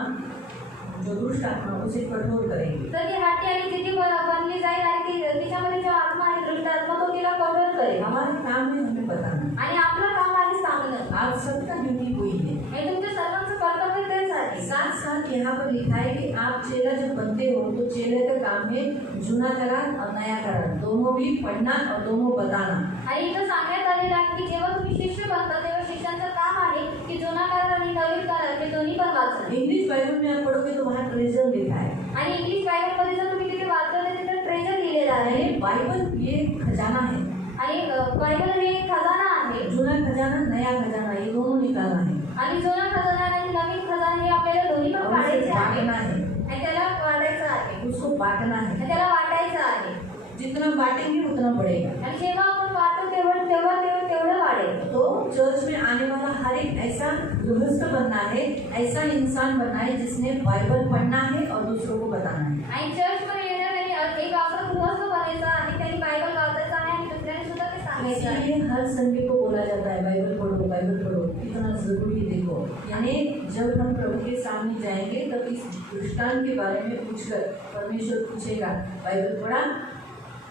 जो दुष्ट आत्मा उसे कठोर करेगी. तर ती हट्टी आणि जिद्दी बनली जाईल आणि तिच्यामध्ये जो आत्मा आहे दुष्ट आत्मा तो तिला कठोर करेल. हमारा काम है हमें बताना. आणि आपलं काम आहे सांगणं. आप सबका ड्यूटी वही है. आणि तुमच्या सर्वांचं कर्तव्य तेच आहे. साथ साथ यहाँ पर लिखा है कि आप चेला जब बनते हो तो चेले का काम है जूना करार और नया करार दोनों भी पढ़ना और दोनों बताना. आणि इथं सांगण्यात आलेलं आहे की जेव्हा तुम्ही शिष्य बनता तेव्हा शिष्यांचं काम आहे की जुना करार आणि नवीन करार हे दोन्ही पण वाचणं. इंग्लिश बाइबल में आप पढ़ोगे तो वहाँ ट्रेजर लिखा है. आणि इंग्लिश बायबलमध्ये जर तुम्ही तिथे वाचलं तिथे ट्रेजर लिहिलेलं आहे. अरे बाइबल ये खजाना है. आणि बायबल हे एक खजाना आहे. जूना खजाना नया खजाना ये दोनों निकालना है. आणि जुना खजाना आणि नवीन खजाना हे आपल्याला दोन्ही पण और उसे काढायचे आहे बांटना है, आणि त्याला वाटायचं आहे. उसको बांटना है. आणि त्याला वाटायचं आहे. जितना बांटेंगे उतना बढ़ेगा. आणि जेव्हा आपण वाटतो तेवढं वाढेल. तो चर्च में आने वाला हर एक ऐसा गृहस्थ बनना है, ऐसा इंसान बनना है जिसने बाइबल पढ़ना है और दूसरों को बताना है. आणि चर्चमध्ये येणाऱ्याने एक असं गृहस्थ बनायचं आणि त्यांनी बायबल वाचायचं आहे आणि दुसऱ्याने सुद्धा ते सांगायचं आहे. इसलिए हर संडे को बोला जाता है बाइबल पढ़ो. कितना जरूरी देखो. यानी जब हम प्रभु के सामने जाएंगे तब इस दृष्टांत के बारे में पूछकर परमेश्वर पूछेगा बाइबल पढ़ा,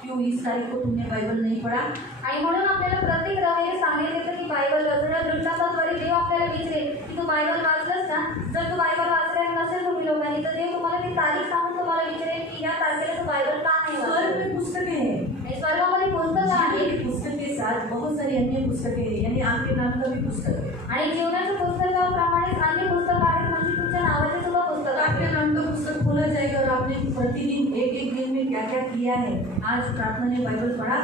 क्यों इस तारीख को तुमने बाइबल नहीं पढ़ा? आणि म्हणून आपल्याला प्रत्येक रविवारी सांगण्यात येतं की बायबल वाचणं. दृष्टांताद्वारे देव आपल्याला विचारेल की तू बायबल वाचलंस ना. जर तू बायबल वाचल्या नसेल तुम्ही लोकांनी तर देव तुम्हाला ती तारीख सांगून तुम्हाला विचारेल की या तारखेला तू बायबल का नाही स्वर्ग वाचलं. में पुस्तकें हैं, आणि स्वर्गामध्ये पुस्तकं आहेत जीवन की पुस्तक के साथ बहुत सारी अन्य पुस्तकें हैं, यानी आपके नाम का भी पुस्तक है। आणि जीवनाच्या पुस्तकाप्रमाणेच अन्य पुस्तकं आहेत म्हणजे तुमच्या नावाचे सुद्धा पुस्तक तो आपके आहे. नाम का पुस्तक खोला जाएगा और आपने प्रतिदिन एक एक दिन में क्या क्या किया है। आज प्रार्थना ने बाइबल पढ़ा,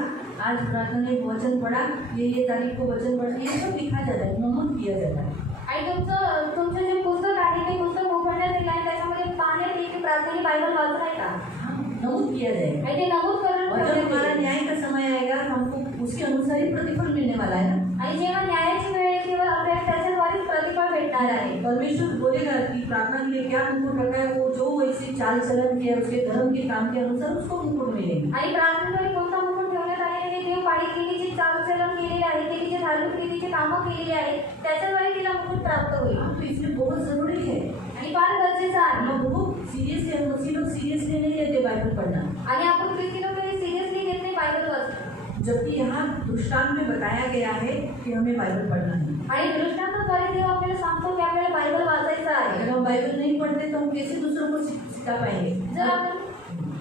आज प्रार्थना ने वचन पढ़ा, ये तारीख को वचन पढ़ा, ये सब लिखा जाता है, नोट किया जाता है। आणि तुमचं जे पुस्तक आहे ते पुस्तक उघडण्यात येईल आणि त्याच्यामध्ये पाहण्यात येईल की प्रार्थनेने बायबल वाचलाय का. नोट किया जाएगा आणि ते नमूद करून और जब ठेवण्यात हमारा येईल. न्याय का समय आएगा हमको उसके अनुसार ही प्रतिफल मिलने वाला है ना। आणि जेव्हा न्यायाची वेळ येईल तेव्हा आपल्याला त्याच्याद्वारेच प्रतिफल भेटणार आहे. परमेश्वर बोलेगा कि प्रार्थना के लिए क्या मुकुट रखा है, वो जो वैसे चाल चलन के उसके धर्म के काम के अनुसार उसको मुकुट मिलेगा। आणि प्रार्थनेद्वारे कोणता मुकुट ठेवण्यात आलेला आहे देव पाहिजे तिने जे चालचलन केलेले आहे तिने जे धार्मिक रीतीचे कामं केलेली आहेत त्याच्याद्वारे तिला मुकुट प्राप्त होईल. तो इसलिए बहुत जरूरी है। आणि फार गरजेचं आहे. हम बहुत सीरियस है, मसीह लोग सीरियसली नहीं लेते बाइबल पढ़ना, आणि आपण ख्रिस्ती लोक सिरियसली घेत नाही बायबल वाचणं. जबकि यहाँ दृष्टांत में बताया गया है कि हमें बाइबल पढ़ना है। आणि दृष्टांताद्वारे देव आपल्याला सांगतो की आपल्याला बायबल वाचायचं आहे. अगर हम बाइबल नहीं पढ़ते तो हम कैसे दूसरों को सिखा पाएंगे?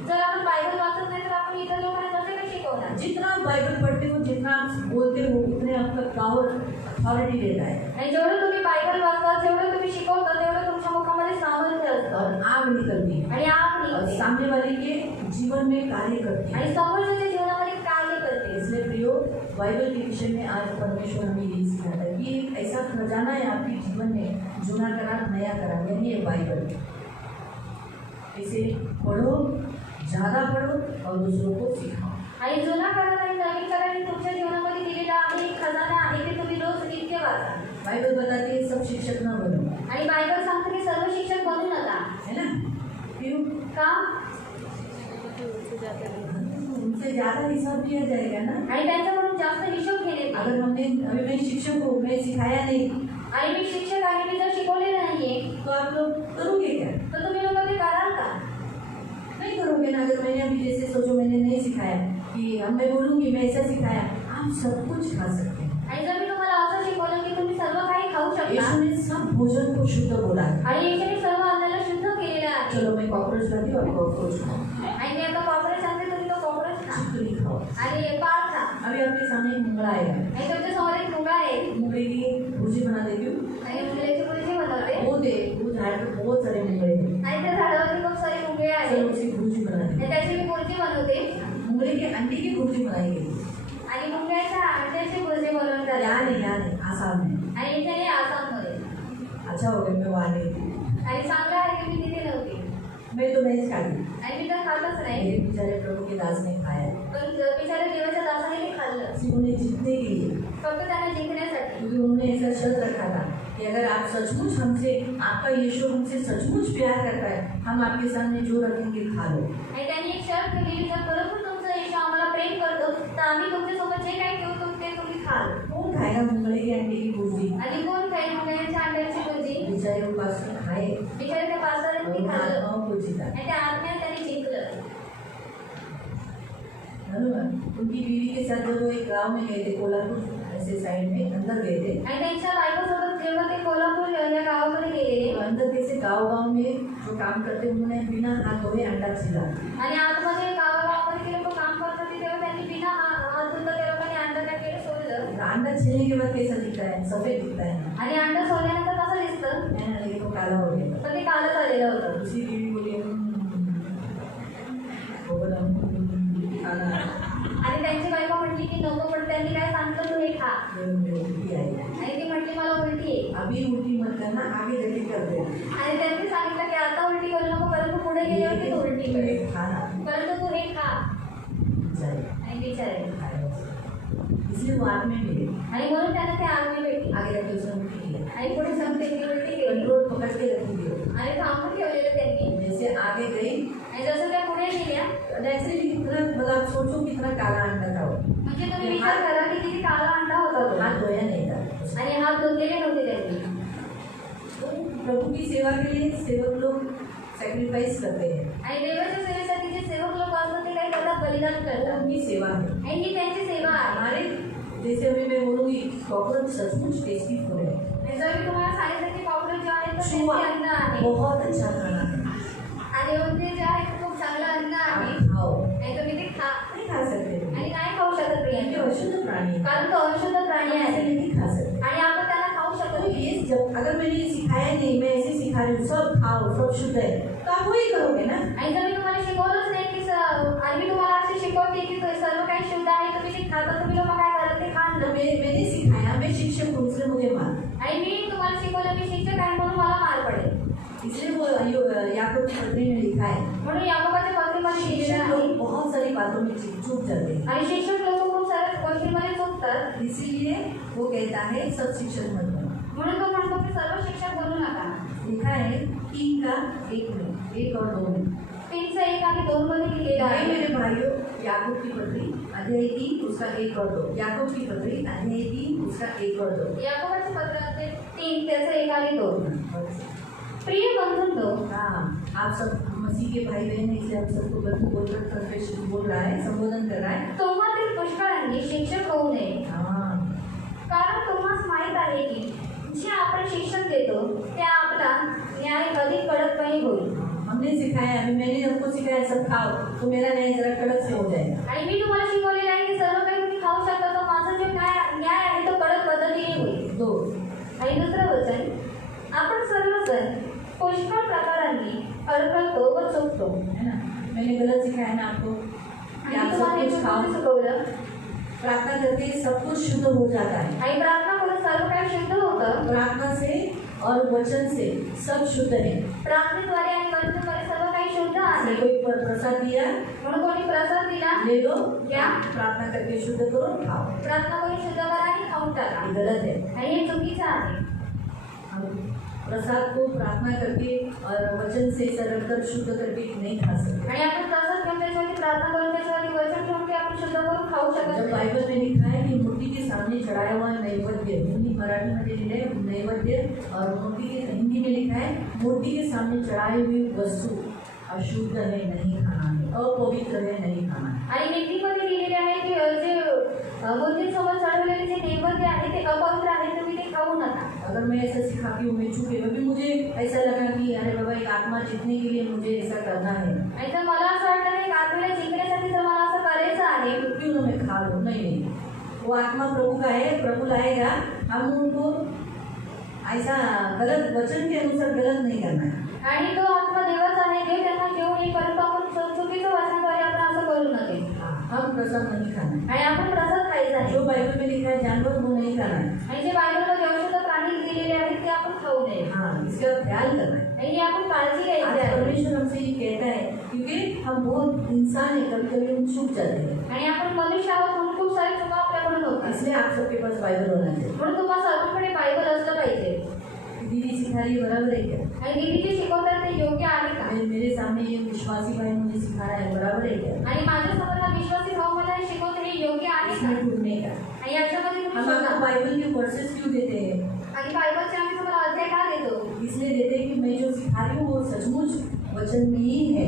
जर आपण बायबल वाचत नाही तर आपण इतर लोकांना कसं काय शिकवणार. जितना आप बाइबल पढ़ते हो, जितना आप बोलते हो, उतने आपका पावर अथॉरिटी देता है आणि जेवढं तुम्ही बायबल वाचता जेवढं तुम्ही शिकवता तेवढं तुमच्या मुखामध्ये सामर्थ्य असतं और आग निकलती है आणि आग और निघते सामने वाले के जीवन में कार्य करती है। आणि समोरच्या जीवनामध्ये कार्य करते. इसलिए प्रियो, बाइबल के विषय में आज परमेश्वर हमें यही सिखाता है कि एक ऐसा खजाना है आपके जीवन में, जुना करार नया करार, यानी ये बाइबल। इसे पढ़ो, ज़्यादा पढ़ो और दूसरों को सिखाओ। आणि जुना करार आणि नवीन करार तुमच्या जीवनामध्ये दिलेला आहे एक खजाना आहे ते तुम्ही रोज नित्य वाचा. बाइबल बताती है सब शिक्षक न बनो, आणि बायबल सांगते की सर्व शिक्षक बनू नका. है ना? क्यों? का. उनसे ज़्यादा हिसाब दिया जाएगा ना। आणि त्यांच्याकडून जास्त हिशोब घेणे. अगर अभी मैं शिक्षक हूँ, मैं सिखाया नहीं आणि मी शिक्षक आहे मी जर शिकवलेलं नाहीये तो आप लोग करोगे क्या? तर तुम्ही लोक ते कराल का. नहीं करोगे ना। अगर मैंने अभी जैसे सोचो मैंने नहीं सिखाया कि अब मैं बोलूँगी मैं ऐसा सिखाया, आप सब कुछ खा सकते हैं। आणि जर मी तुम्हाला असं शिकवलं की तुम्ही सर्व काही खाऊ शकता यीशु ने सब भोजन को शुद्ध बोला है। आणि येशूने सर्व अन्नाला शुद्ध केलेलं आहे. चलो मैं कॉकरोच लाती हूँ, आप कॉकरोच खाओ, आणि मी आता कॉकरोच सांगते तुम्ही तो कॉकरोच खा चिकनी खाओ। आणि पाळ खा. अभी आपके सामने एक मुंगड़ा आएगा, आणि तुमच्या समोर एक मुंगळा आहे मुंगड़े की भुर्जी बना देती हूँ। आणि मुंगळ्याची भुर्जी बनवते वो झाड़ पे बहुत सारे मुंगड़े हैं, आणि त्या झाडावरती खूप सारे मुंगळे चलो आहेत उसकी भुर्जी बना देती आणि त्याची मी भुर्जी बनवते हूँ। मुंगड़े के अंडे की भुर्जी बनाई गई। आणि मुंगळ्याच्या अंड्याची भुर्जी बनवून झाली. यहाँ नहीं आसाम में। आणि इथे नाही आसाममध्ये. अच्छा हो गया मैं वहाँ नहीं थी, आणि चांगलं आहे की मी तिथे नव्हती मैं तो नहीं खाती, आणि मी तर खातच नाही. मेरे बेचारे प्रभु के दास ने खाया, पण बिचाऱ्या देवाच्या दासाने ते खाल्लं सिर्फ उन्हें जीतने के लिए, फक्त त्यांना जिंकण्यासाठी. क्योंकि उन्होंने ऐसा शर्त रखा था कि अगर आप सचमुच हमसे, आपका यीशु हमसे सचमुच प्यार करता है, हम आपके सामने जो रखेंगे खा लो। आणि त्यांनी एक शर्त केलेली जर खरोखर तुमचं येशू आम्हाला प्रेम करतो तर आम्ही तुमच्यासोबत जे काही ठेवतो ते तुम्ही खाल. कौन खाएगा मुंगड़े के अंडे की भुर्जी? आणि कोण खाईल मुंगळ्याच्या अंड्याची भुर्जी. बेचारे वो पास्टर खाए बिचारे त्या पास्टरने और ते उन खाल्लं आत्माओं को जीता। आणि त्या आत्म्यात त्यांनी जिंकलं. उनकी बीवी के साथ जब वो एक गांव में गए थे, कोल्हापुर ऐसे साइड में अंदर गए थे, आणि त्यांच्या बायकोसोबत जेव्हा ते कोल्हापूर या गावामध्ये गेलेले तो अंदर कैसे गाँव में जो काम करते उन्होंने बिना हाथ धोए अंडा छिला। आणि आतमध्ये गावामध्ये ते लोक काम करत होते तेव्हा त्यांनी बिना हात धुता त्या लोकांनी अंडा टाकलेलं सोडलं. अंडा छिलने के बाद कैसा दिखता है? सफेद दिखता है आणि अंडा सोडल्यानंतर कसं दिसतं ना, लेकिन वो काला हो गया। तर ते कालच आलेलं होतं. दूसरी बीवी बोली वो बोला खाना आणि त्यांची बायको म्हटली की नको पण त्यांनी काय सांगितलं तू हे खा. उल्टी आई। आणि ती म्हटली मला उलटी आहे. अभी उल्टी मत करना, आगे जाके कर दे। आणि त्यांनी सांगितलं की आता उलटी करू नको परंतु पुढे गेल्यावरती तू उलटी कर खाना परंतु तू हे खा. चाहिए, आणि बिचारे इसलिए वो आग में मिले। आणि म्हणून त्यांना ते आग में भेटली. आगे जाके उसने उल्टी किया, आणि पुढे सांगते की उलटी केली कंट्रोल पकड़ के रखी गई। आणि थांबून ठेवलेलं त्यांनी. जैसे आगे गई, आणि जसं त्या पुढे गेल्या नेचुरली कितना, मतलब आप सोचो कितना काला अंडा था वो। म्हणजे तुम्ही विचार करा की किती काला अंडा होता तो. हाथ धोया नहीं था। आणि हात धुतलेले नव्हते त्यांनी. तो प्रभु की सेवा के लिए सेवक लोग सैक्रिफाइस करते हैं। आणि देवाच्या सेवेसाठी जे सेवक लोक असतात ते काही करतात बलिदान वो करतात उनकी सेवा है। आणि ही त्यांची सेवा आहे. हमारे जैसे अभी मैं बोलूँगी कॉकरोच सचमुच टेस्टी फूड है, आणि जर मी तुम्हाला सांगितलं की कॉकरोच जे आहे तर चूहा टेस्टी अन्न आहे बहुत अच्छा खाना है, आणि उंदीर जे आहे ते खूप चांगलं अन्न आहे आप खाओ। आणि तुम्ही ते नहीं खा सकते हो, आणि नाही खाऊ शकत ये प्रियांका, अशुद्ध प्राणी है, कारण तो अशुद्ध प्राणी ऐसे आहे नहीं खा सकते। आणि आपण त्याला खाऊ शकत तो नाही. ये जब अगर मैंने ये सिखाया नहीं, मैं ऐसे सिखा रही हूँ सब खाओ सब शुद्ध है, तो आप वही करोगे ना। आणि जर मी तुम्हाला शिकवलंच नाही की आणि मी तुम्हाला असे शिकवते की तो सर्व काही शुद्ध आहे तुम्ही ते खाता, तुम्ही लोक काय करत ते खा तो मैंने सिखाया, मैं शिक्षक हूँ इसलिए मुझे मार, आणि मी तुम्हाला शिकवलं मी शिक्षक आहे म्हणून मला मार पडेल. इसलिए वो याकूब की पत्री में लिखा है म्हणून याकोबाच्या पत्रीमध्ये लिहिलेलं शिक्षक आहे लोग बहुत सारी बातों में चूक जाते हैं, आणि शिक्षक लोक खूप साऱ्या गोष्टींमध्ये चुकतात. इसीलिए वो कहता है सब शिक्षक मत बनो। म्हणून तो म्हणतो की सर्व शिक्षक बनू नका. लिखा है 3 का 1 में, 1 और 2 में। 3चं 1 आणि 2 मध्ये लिहिलेलं नहीं आहे. मेरे भाइयों, याकूब की पत्री अध्याय 3 उसका 1 और 2, याकूब की पत्री अध्याय 3 उसका 1 और 2। याकोबाचे पत्र ते 3 त्याचं 1 आणि 2. प्रिय बंधुंनो, हाँ, आप सब मसीह के भाई बहन हैं, इसलिए आप सबको बंधु बोलकर कन्फेशन बोल रहा है, संबोधन कर रहा है। तुम्हातील पुष्कळांनी शिक्षक होऊ नये, हाँ, कारण तुम्हाला माहीत आहे की जे आपण शिक्षण देतो ते आपला न्याय अधिक कडकपणे होईल. हमने सिखाया, अभी मैंने हमको सिखाया सब खाओ, तो मेरा न्याय जरा कड़क से हो जाएगा। आणि मी तुम्हाला शिकवलेलं आहे की सर्व काही तुम्ही खाऊ शकता, तर माझा जो न्याय आहे तो कडक पद्धतीने होईल. 2, आणि दुसरं वचन, आपण सर्वजण पुष्कळ प्रकारांनी अडखळतो व चुकतो. है ना, मैंने गलत सिखाया ना आपको कि आणि आप सब तुम्हाला हे कुछ खाओ, चुकीचं शिकवलं प्रार्थना करके सब कुछ शुद्ध हो जाता है। आणि प्रार्थना करून सर्व काही शुद्ध होतं. प्रार्थना से और वचन से सब शुद्ध है। प्रार्थनेद्वारे आणि वचनाद्वारे सर्व काही शुद्ध आपने आहे. कोई प्रसाद दिया, म्हणून कोणी प्रसाद दिला ले लो, घ्या, प्रार्थना करके शुद्ध करो, खाओ। प्रार्थना करून शुद्ध करा आणि खाऊन टाका. ये गलत है। आणि हे चुकीचं आहे. हम प्रसाद को प्रार्थना करके और वचन से सरल कर शुद्ध करके नहीं खा सकते। आणि आपण प्रसाद घेऊन त्याच्यावरती प्रार्थना करून त्याच्यावरती वचन ठेवून ते आपण शुद्ध करून खाऊ शकत जब नाही. बाइबल में लिखा है कि मूर्ति के सामने चढ़ाया हुआ नैवेद्य, हिंदी मराठी में लिखा है नैवेद्य, और मूर्ति के हिंदी में लिखा है मूर्ति के सामने चढ़ाई हुई वस्तु अशुद्ध है, नहीं खाना है, अपवित्र है, नहीं खाना है। आणि हिंदीमध्ये लिहिलेले आहे की जे मूर्तीसमोर चढवलेले जे नैवेद्य आहे ते अपवित्र आहे, तुम्ही ते खाऊ नका. अगर मैं ऐसा सिखाती हूँ, मैं चूके अभी मुझे ऐसा लगा कि अरे बाबा एक आत्मा जीतने के लिए मुझे ऐसा करना है, आणि जर मला असं वाटलं की आत्म्याला जिंकण्यासाठी जर मला असं करायचं आहे तो क्यों ना मैं खा लूँ? नहीं, वो आत्मा प्रभु का है, प्रभु लाएगा, हम उनको ऐसा गलत वचन के अनुसार गलत नहीं करना है। आणि तो आत्मा देवाचा आहे, देव त्यांना घेऊन येईल, परंतु आपण चुकीचं वचनाद्वारे आपण असं करू नये. हम प्रसाद नहीं खाना है, आणि आपण प्रसाद खायचा आहे. जो बाइबल में लिखा है जानवर वो नहीं खाना है। आणि जे बायबलमध्ये अशुद्ध प्राणी दिलेले आहेत ते आपण खाऊ नये. हाँ, इसका ख्याल करना है। आणि आपण काळजी घ्यायची आज आहे. परमेश्वर हमसे ये कहता है, क्योंकि हम बहुत इंसान है, कभी कभी हम चूक जाते हैं, आणि आपण मनुष्य आहोत म्हणून खूप सारी चुका आपल्याकडून होतात. इसलिए आप सबके पास बाइबल होना चाहिए। म्हणून तुम्हाला सर्वांकडे बायबल असलं पाहिजे. दीदी सिखा रही है, बराबर है क्या? आणि दीदी जे शिकवतात ते योग्य आहे का? मेरे सामने ये विश्वासी भाई मुझे सिखा रहा है, बराबर है क्या? आणि माझ्यासमोर हा विश्वासी भाऊ मला हे शिकवतो हे योग्य आहे का? इसमें टूटने का। आणि याच्यामध्ये तुम्ही हम आपको शोधा. बाइबल के वर्सेस क्यों देते हैं? आणि बायबलचे आम्ही तुम्हाला अध्याय का देतो? इसलिए देते हैं कि मैं जो सिखा रही हूँ वो सचमुच वचन में ही है,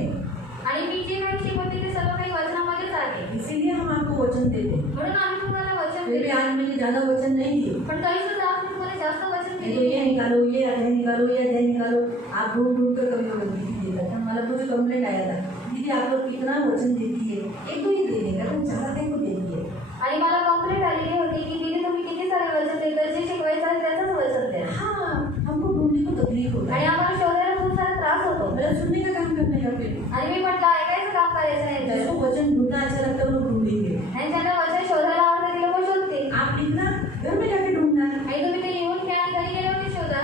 आणि मी जे काही शिकवते ते सर्व काही वचनामध्येच आहे. इसीलिए हम आपको वचन देते हैं। म्हणून आम्ही तुम्हाला वचन फिर भी देतो. आज मैंने ज्यादा वचन नहीं दिए, पण तरी सुद्धा आम्ही तुम्हाला जास्त वचन तो दिले. ये निकालो, ये अध्याय निकालो, ये अध्याय निकालो, आप ढूंढ ढूंढ कर कभी कभी दीदी देता था। हमारा कुछ कंप्लेंट आया था, दीदी आप लोग कितना वचन देती है, एक तो ही देने का, तुम चाहते को देती है। आणि मला कंप्लेंट आलेली होती की दीदी तुम्ही किती सारे वचन देता, जे शिकवायचं आहे त्याचंच वचन द्या. हाँ, हमको ढूंढने को तकलीफ होता आणि है, आम्हाला शोधायला खूप सारा त्रास होतो. मेरा सुनने का काम करने का फिर आणि मी म्हटलं ऐकायचं काम करायचं नाही जिसको तर. वचन ढूंढना अच्छा लगता है वो लोग ढूंढेंगे। आणि ज्यांना वचन शोधायला आवडतं ते लोक शोधतील. आप लिखना, घर में जाके ढूंढना, आणि तुम्ही ते लिहून घ्या, घरी गेल्यावरती शोधा.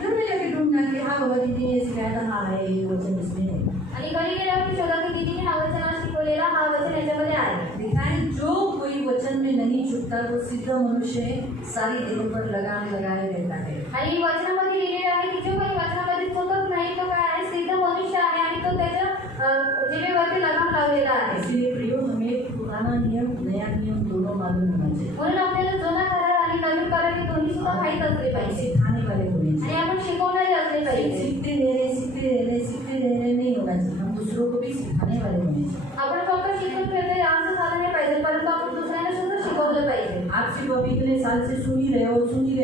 घर में जाके ढूंढना कि हाँ बाबा दीदी ने ये सिखाया था, हाँ है ये वचन इसमें है। आणि घरी गेल्यावरती शोधा की दीदीने हा वचन आज शिकवलेला हा वचन याच्यामध्ये आहे. दिखाएं जो कोई वचन में नहीं चुकता वो सिद्ध मनुष्य है, सारी देह पर लगाम लगाए रहता है। आणि वचनामध्ये लिहिलेलं आहे की जो काही वचनामध्ये चुकत नाही तो काय आहे, सिद्ध मनुष्य आहे आणि तो त्याच्या जिभेवरती लगाम लावलेला आहे. इसलिए प्रियो हमें पुराना नियम नया नियम दोनों मालूम होना चाहिए, म्हणून आपल्याला जुना करार आणि नवीन करार हे दोन्ही सुद्धा माहीत असले पाहिजे. सिखाने वाले होने आणि चाहिए। आपण शिकवणारे असले पाहिजे. सीखते रह रहे नहीं होना चाहिए, हम दूसरों को भी सिखाने वाले होने चाहिए। आपण फक्त शिकून घेतोय असं झालं नाही पाहिजे, परंतु आपण दुसऱ्यांना सुद्धा शिकवलं पाहिजे। आप सिर्फ अभी इतने साल से सुन ही रहे हो, सीख ही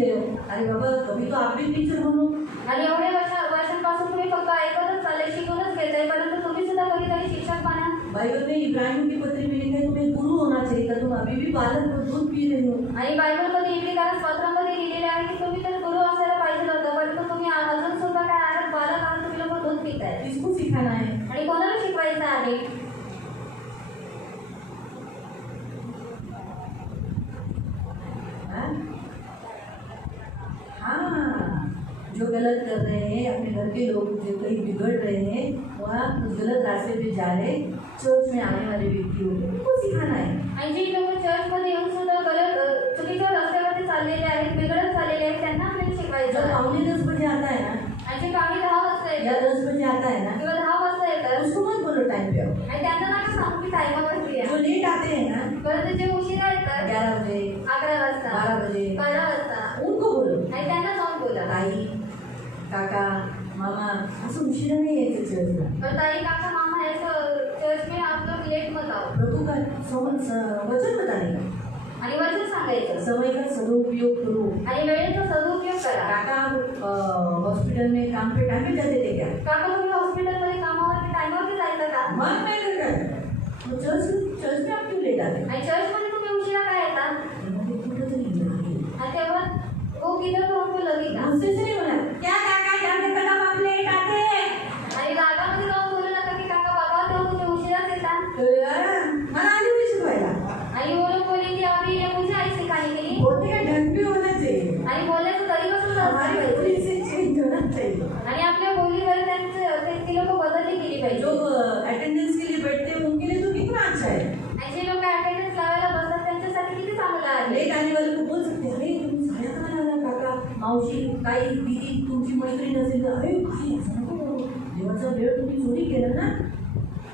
रहे हो। अरे बाबा, कभी तो आप भी टीचर बनो। आणि एवढ्या वर्षांपासून तुम्ही फक्त ऐकतच चालले, शिकूनच घेताय, परंतु तुम्ही सुद्धा कधीतरी शिक्षक बना। बाइबल में इब्राहिम की पत्री में लिखा है तुम्हें गुरु होना चाहिए था, तुम अभी भी बालक हो, दूध पी रहे हो। आणि बायबलमध्ये इब्रिकांस पत्रामध्ये लिहिलेले आहे की तुम्ही तर गुरु असायला पाहिजे होतं, परंतु तुम्ही अजून सुद्धा काय आहात, बालक आहात, तुम्ही लोक दूध पिताय। किसको सिखाना है? आणि कोणाला शिकवायचं आहे? हाँ, जो गलत कर रहे हैं, अपने घर के लोग जो कहीं बिगड़ रहे हैं, वहाँ उस गलत रास्ते पे जा रहे चर्च में आने वाले व्यक्ति होते हैं, उनको सिखाना है। आणि जी लोक चर्चमध्ये येऊन सुद्धा गलत चुकीच्या रस्त्यावरती चाललेले आहेत, बिघडत चाललेले आहेत, त्यांना आपल्याला शिकवायचं जब आहे। 9:45 बजे आता है ना, आणि जे कामी 10 वाजता या येतात 10 बजे आता है ना, किंवा 10 वाजता येतात, उसको मत बोलो टाइम पे आओ। आणि त्यांना नका सांगू की टायमावरती या। जो लेट आते हैं ना, परंतु जे उशिरा येतात 11 बजे, 11 वाजता, 12 बजे, 12 वाजता, उनको बोलो आणि त्यांना जाऊन बोला, ताई, काका, मामा, असं उशिरा नहीं यायचं चर्चला। पर ताई काका मामा याचं चर्च में आप लोग लेट मत आओ। प्रभु का वचन बताने का, आणि वचन सांगायचं, समय का सदुपयोग करो। आणि वेळेचा सदुपयोग करा। काका हॉस्पिटल में काम पे टाइम पे जाते थे क्या? काका तुम्ही हॉस्पिटलमध्ये कामावरती टायमावरती जायचं का? मन नहीं करता। तो चर्च में आप क्यों लेट आते? आणि चर्चमध्ये तुम्ही उशिरा काय येतात? आणि तेव्हा वो किधर तो हमको लगेगा। मुझसे से नहीं बोला क्या काका जाने कदम आप लेट आते हैं? आणि रागामध्ये जाऊन बोलू नका की काका बाबा तेव्हा तुम्ही उशिराच येतात। मला आधी भी शिकवायला। आणि वो लोग बोले की अभी ये मुझे आई सिखाने के लिए। बोलने का ढंग भी होना चाहिए, आणि बोलण्याचं तरीका सुद्धा असलं हमारी पाहिजे। बोली से चेंज होना चाहिए। आणि आपल्या बोलीवर ती लोक बदलली केली पाहिजे। जो अटेंडेंस के लिए बैठते हैं उनके लिए तो कितना अच्छा है। आणि जे लोक अटेंडन्स लावायला बसतात त्यांच्यासाठी किती चांगलं आहे। लेट आने वाले को बोल सकते हैं, अरे तुम्ही साड्या का नाही आला काका, मावशी, ताई, दीदी, तुमची मैत्रीण असेल तर अरे काही असं नको करू, देवाचा वेळ तुम्ही चोरी केलं ना।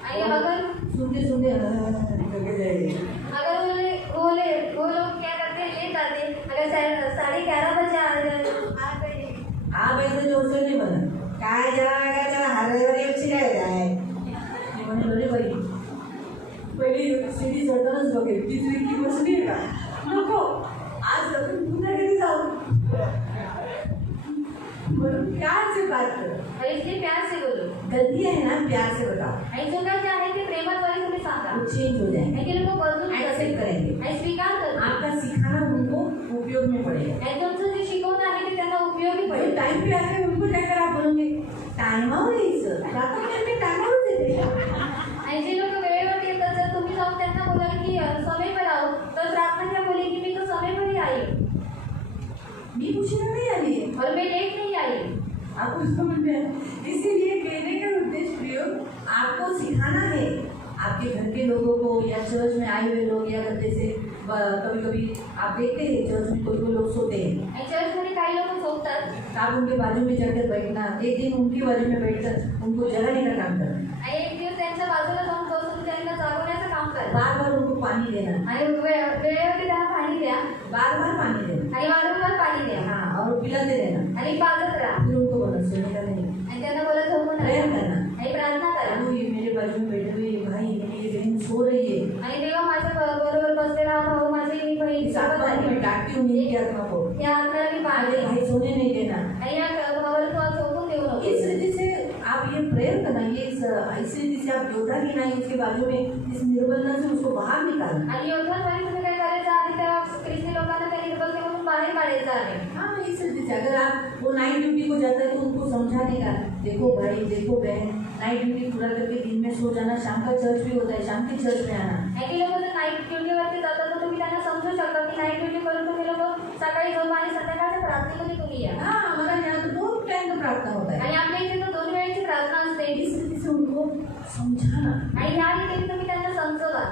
आणि अगर सुनते सुनते अगर वो लोग क्या करते हैं, लेट आते, अगर 11:30 बजे आ गए, आप ऐसे जोर से नहीं बोला, काय जरा हरवरे काय जाय म्हणे, अरे बाई पहिली सीडी चढतानाच बघेल तीच व्यक्ती बसली आहे का, नको आज आपण पुन्हा घरी जाऊ, म्हणून प्यार से बात करो। और इसलिए प्यार से बोलो। गलती है ना, प्यार से बताओ, आणि जो काय आहे ते प्रेमाद्वारे तुम्ही सांगा, वो चेंज हो जाएंगे, आणि ते लोक बदलून एक्सेप्ट करेंगे। आणि स्वीकार करतात। आपका सिखाना उनको उपयोग में पड़ेगा। आणि तुमचं जे शिकवणं आहे ते त्यांना उपयोगी वही पडेल। टाइम पे आके उनको जाकर आप बोलोगे टाइमावर यायचं, प्रार्थना करणे टाइमावर येते। आणि जे लोक वेळेवर येतात जर तुम्ही जाऊन त्यांना बोलाल की समय पर आओ, तर प्रार्थना क्या बोलेगी, मी तो समय पर ही आई मी उशिरा नहीं आई है और मैं लेट नहीं आई। आप उसको बोलते हैं। इसीलिए कहने का उद्देश्य प्रयोग आपको सिखाना है, आपके घर के लोगों को या चर्च में आए हुए लोग, या जैसे कभी कभी आप देखते हैं चर्च में कोई लोग सोते हैं, आणि चर्चमध्ये काही लोक झोपतात, तो आप उनके बाजू में जाकर बैठना, एक दिन उनकी बाजू में बैठकर उनको जगाने का काम करना, आणि एक दिवस त्यांच्या बाजूला जाऊन बसून त्यांना जागवण्याचं काम करा, बार बार उनको पानी देना, आणि वेळेवरती त्यांना पाणी द्या, बार बार पानी देना, आणि वारंवार पाणी द्या, हाँ, और पिलाते रहना, आणि पाजत राहा, फिर उनको बोला सोने का नहीं, आणि त्यांना बोला झोपू प्रेयर नका, करना। आणि प्रार्थना करा। प्रभु ये मेरे बाजू में बैठे हुए भाई, मेरी बहन सो रही है, आणि देवा माझ्या बरोबर बसलेला भाऊ, माझी बहीण इस सोबत आत्मा आहे, में डांटती हूँ मेरी आत्मा को, या आत्म्याला मी पाणी आगे देईन, भाई सोने नहीं देना। आणि या भावाला तू झोपून देऊ नको। इस रीति से आप ये प्रेयर करना, ये इस रीति से आप योद्धा की नहीं उसके बाजू में इस निर्बलता से उसको बाहर निकालना। आणि योद्धाद्वारे तुम्ही काय करायचं आहे, त्या ख्रिस्ती लोकांना त्या निर्बलतेमधून बाहेर काढायचं आहे। हाँ, इस रीति से अगर आप वो नाइट ड्यूटी को जाता है तो उनको समझाने का, देखो भाई, देखो बहन, नाइट ड्यूटी पूरा करके दिन में सो जाना, शाम का चर्च भी होता है, शाम के चर्च में आना। काही लोक जर नाईट ड्युटीवरती जातात तर तुम्ही त्यांना समजू शकता की नाईट ड्युटी करून तुम्ही लोक सकाळी झोप आणि संध्याकाळच्या प्रार्थनेमध्ये तुम्ही या। हाँ, हमारा यहाँ तो 2 टाइम का प्रार्थना होता है। आणि आपल्या इथे तर 2 वेळेची प्रार्थना असते। इस रीति से उनको समझाना, आणि ह्या रीतीने तुम्ही त्यांना समजवा,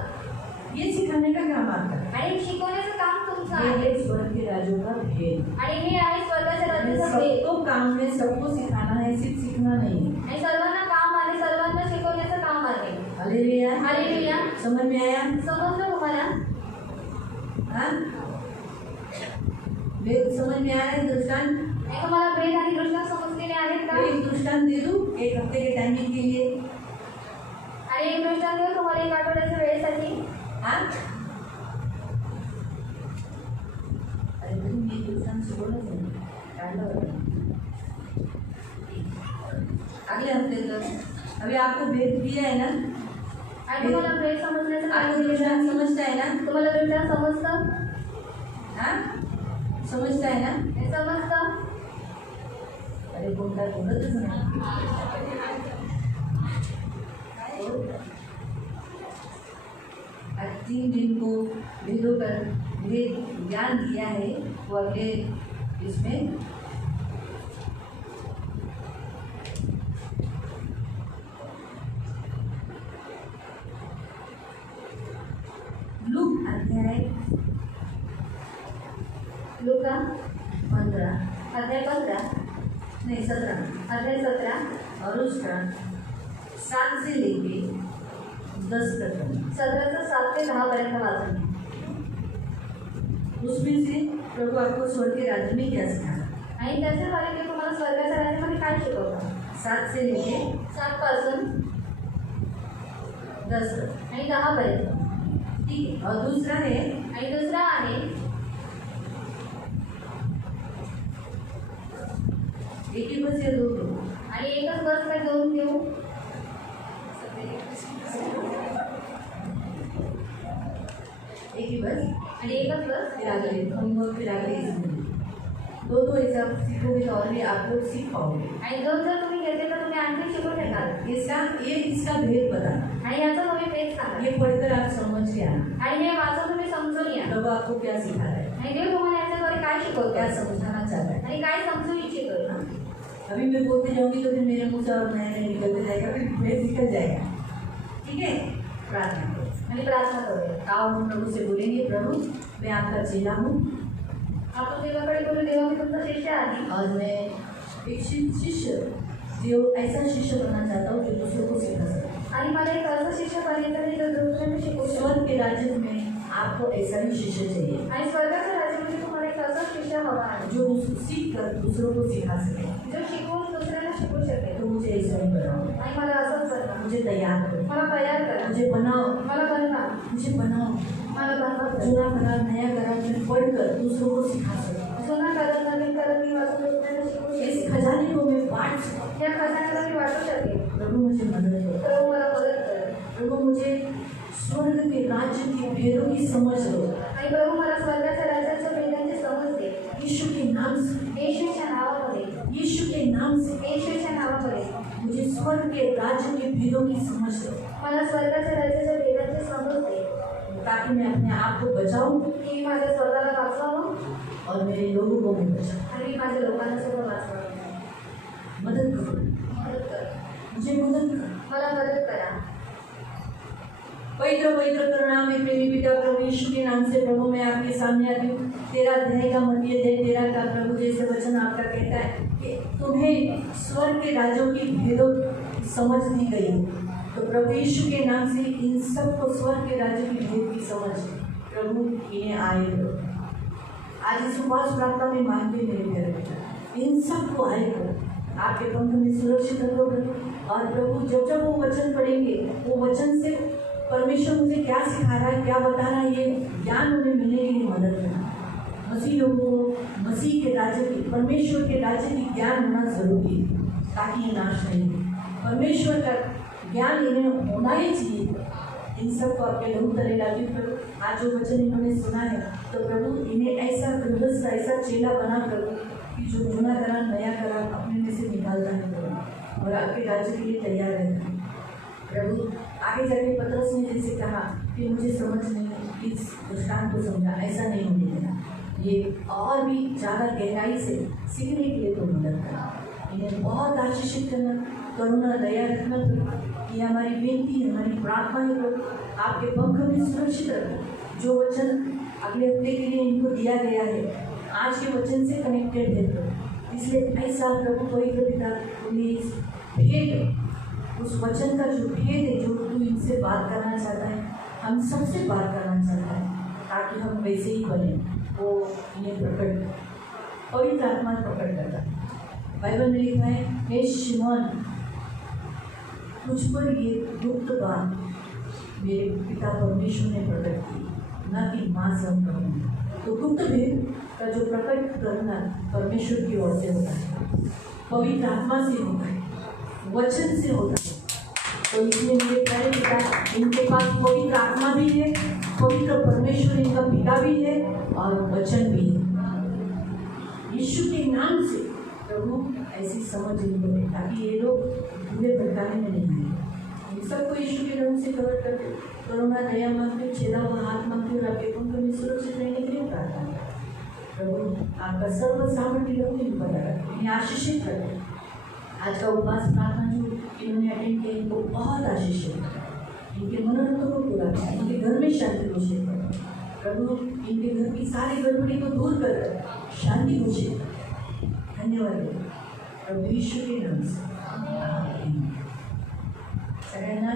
ये सिखाने का काम आपका है। आणि शिकवण्याचं काम तुमचं ये आहे। है स्वर्ग के राज्यों का भेद। आणि हे आहे स्वर्गाच्या राज्याचा भेद। सबको काम में सबको सिखाना है, सिर्फ सीखना नहीं है। आणि सर्वांना काम आहे, सर्वांना शिकवण्याचं काम आहे। Hallelujah, hallelujah. समझ में आया? समजलं तुम्हाला? हाँ, भेद समझ में आ रहा है? दृष्टांत, नाही तुम्हाला भेद आणि दृष्टांत समजलेले आहेत का? एक दृष्टांत दे दूं एक हफ्ते के टाइमिंग के लिए। आणि एक दृष्टांत देऊ तुम्हाला एक आठवड्याच्या वेळेसाठी. हाँ अरे तुम्ही एक दृष्टांत शिकवलंच नाही, काढलं होतं. अगले हफ्ते तक अभी आपको भेद दिया है ना, आणि तुम्हाला भेद समजण्याचं काय आपको दृष्टांत समझता है ना, तुम्हाला दृष्टांत समजतं? हाँ समझता है ना. हे समजतं? अरे कोण काय बोलतच नाही. आज 3 दिन को भेदों का भेद ज्ञान दिया है, वो अगले इसमें लूक अध्याय लूका 15 अध्याय 15 नहीं 17 अध्याय 17 और उसका 7 से लेके 10 तक 17चं 7 ते 10 पर्यंत वाचून. उसमें से प्रभु आपको स्वर्ग के राज्य में क्या सिखाया. आणि त्याच्या द्वारे ते तुम्हाला स्वर्गाच्या राज्यामध्ये काय शिकवतं. 7 से लेके 7 पासून 10 तक. आणि 10 पर्यंत. ठीक है. और दूसरा है आणि दुसरा आहे एक ही बस या दो दो. आणि एकच बस काय दोन देऊ. एक ही बस आणि एकच बस. फिर आगे होमवर्क, फिर आगे इसमें दो दो ऐसा सीखोगे तो और भी आप लोग सीख पाओगे. आणि दोन जर तुम्ही घेतले तर तुम्ही आणखी शिकू शकाल. इसका भेद बताना. आणि याचा तुम्ही पेज सांगा. ये पढ़कर आप समझ के आना. आणि हे वाचून तुम्ही समजून या. प्रभु आपको क्या सिखा रहा है, आणि देव तुम्हाला याच्याद्वारे काय शिकवतो क्या समझाना चाहता है. आणि काय समजू इच्छितो. अभी मैं बोलते जाऊंगी तो फिर मेरे मुंह से और नया नया निकलते जाएगा, फिर भेद निकल जाएगा. ठीक है. प्रार्थना करो. आणि प्रार्थना करूया. आओ हम प्रभु से बोलेंगे, प्रभु मैं आपका चेला हूँ आपण देवाकडे बोलू. देवा मी तुमचा शिष्य आहे. और मैं एक शिष्य जो ऐसा शिष्य बनना चाहता हूँ जो दूसरों को सिखा सके. आणि मला एक असं शिष्य बनायचं आहे जो दुसऱ्यांना शिकवू शकतो. स्वर्ग के राज्य में आपको ऐसा ही शिष्य चाहिए आणि स्वर्गाच्या राज्यामध्ये तुम्हाला एक असा शिष्य हवा आहे जो सीख कर दूसरों को सिखा सके. जो शिकवून दुसऱ्यांना शिकवू शकेल. तो मुझे ऐसा ही बनाओ. आणि मला असंच करा. मुझे तैयार करो. मला तयार करा. मुझे बनाओ. मला बनवा. मुझे बनाओ. मला बनवा. जुना करा, नया करा, मैं पढ़कर दूसरों को सिखा सके. जुना करत नवीन करत मी वाचून दुसऱ्यांना शिकवू इस शकेल. खजाने को मैं बांट सकूं. या खजान्याला मी वाटू शकेल. प्रभु मुझे मदद करो. प्रभू मला मदत करा. प्रभु मुझे स्वर्ग के राज्य की भेदों की समझ दो. आणि प्रभू मला स्वर्गाच्या राज्याच्या भेदांची समज दे. यीशु के नाम से, येशूच्या नावामध्ये. यीशु के नाम से येशूच्या नावामध्ये मुझे स्वर्ग के राज्य के भेदों की समझ दो, मला स्वर्गाच्या राज्याच्या भेदांची समज दे. ताकि मैं अपने आप को बचाऊं की मी माझ्या स्वतःला वाचवावं और मेरे लोगों को भी बचाऊं. आणि मी माझ्या लोकांना सुद्धा वाचवावं. मदद करो. मदत करा. मुझे मदद करो. मला मदत करा. पवित्र पवित्र करुणामय प्रेमी पिता प्रभु यीशु के नाम से प्रभु मैं आपके सामने आती हूँ. तेरा अध्याय का मध्य अध्याय 13 का प्रभु जैसे वचन आपका कहता है कि तुम्हें स्वर्ग के राज्यों की भेदों समझ दी गई है. तो प्रभु यीशु के नाम से इन सबको स्वर्ग के राज्य की भेद की समझ प्रभु इन्हें आए करो. आज इस उपवास प्रार्थना में मांगते मेरे प्यारे पिता इन सबको आए करो. आपके पंख में सुरक्षित रखो प्रभु. और प्रभु जब जब वो वचन पढ़ेंगे वो वचन से परमेश्वर मुझे क्या सिखा रहा है, क्या बता रहा है, ये ज्ञान उन्हें मिलने के लिए मदद करना. मसीह लोगों को मसीह के राज्य की, परमेश्वर के राज्य की ज्ञान होना जरूरी है ताकि ये नाश नहीं हो. परमेश्वर का ज्ञान इन्हें होना ही चाहिए. इन सबको आपके लहू तले लाती हूँ प्रभु. आज जो वचन इन्होंने सुना है तो प्रभु इन्हें ऐसा गृहस्थ, ऐसा चेला बना प्रभु कि जो जुना करा नया करा अपने में से निकालता है प्रभु और आपके राज्य के लिए तैयार रहता है प्रभु. आगे जाके पतरस ने जैसे कहा कि मुझे समझ नहीं, इस दृष्टांत को समझा, ऐसा नहीं होने देना. ये और भी ज़्यादा गहराई से सीखने के लिए तो मदद करना. इन्हें बहुत आशीषित करना, करुणा दया रखना प्रभु. ये हमारी बेनती है, हमारी प्रार्थना है प्रभु. आपके पंख में सुरक्षित रखो. जो वचन अगले हफ्ते के लिए इनको दिया गया है आज के वचन से कनेक्टेड है प्रभु. इसलिए ऐसा प्रभु पवित्र पिता उन्हें इस भेद, उस वचन का जो भेद है जो तू इनसे बात करना चाहता है, हम सबसे बात करना चाहता है ताकि हम वैसे ही बने. वो इन्हें प्रकट, पवित्र आत्मा प्रकट करता है. बाइबल में लिखा है हे शिमोन तुझ पर ये गुप्त बात मेरे पिता परमेश्वर ने प्रकट की, न कि माँ संभव में। तो गुप्त भेद का जो प्रकट करना परमेश्वर की ओर से होता है, पवित्र आत्मा से होता है, वचन से होता है। तो इसलिए मेरे प्यारे पिता, इनके पास पवित्र आत्मा भी है, पवित्र परमेश्वर इनका पिता भी है और वचन भी है। यीशु के नाम से प्रभु ऐसी समझ इनको दे, ताकि ये लोग बुरे भटकाने में नहीं आए। इन सबको यीशु के नाम से कवर करके करुणा दया मांगते, छेदा हुआ हाथ मांगते और आपके पंखों में सुरक्षित रहने के लिए प्रार्थना करते। प्रभु आपका सर्व सामर्थ्य लोग इन पर रखें, इन्हें आशीषित करें। आज का उपवास प्रार्थना जो इन्होंने अटेंड किया, इनको बहुत आशीषित करें, इनके मनोरथों को पूरा करें, इनके घर में शांति घोषित करें। प्रभु इनके घर की सारी गड़बड़ी को दूर कर शांति घोषित करें। धन्यवाद प्रभु यीशु के नाम से। आमीन। सगळ्यांना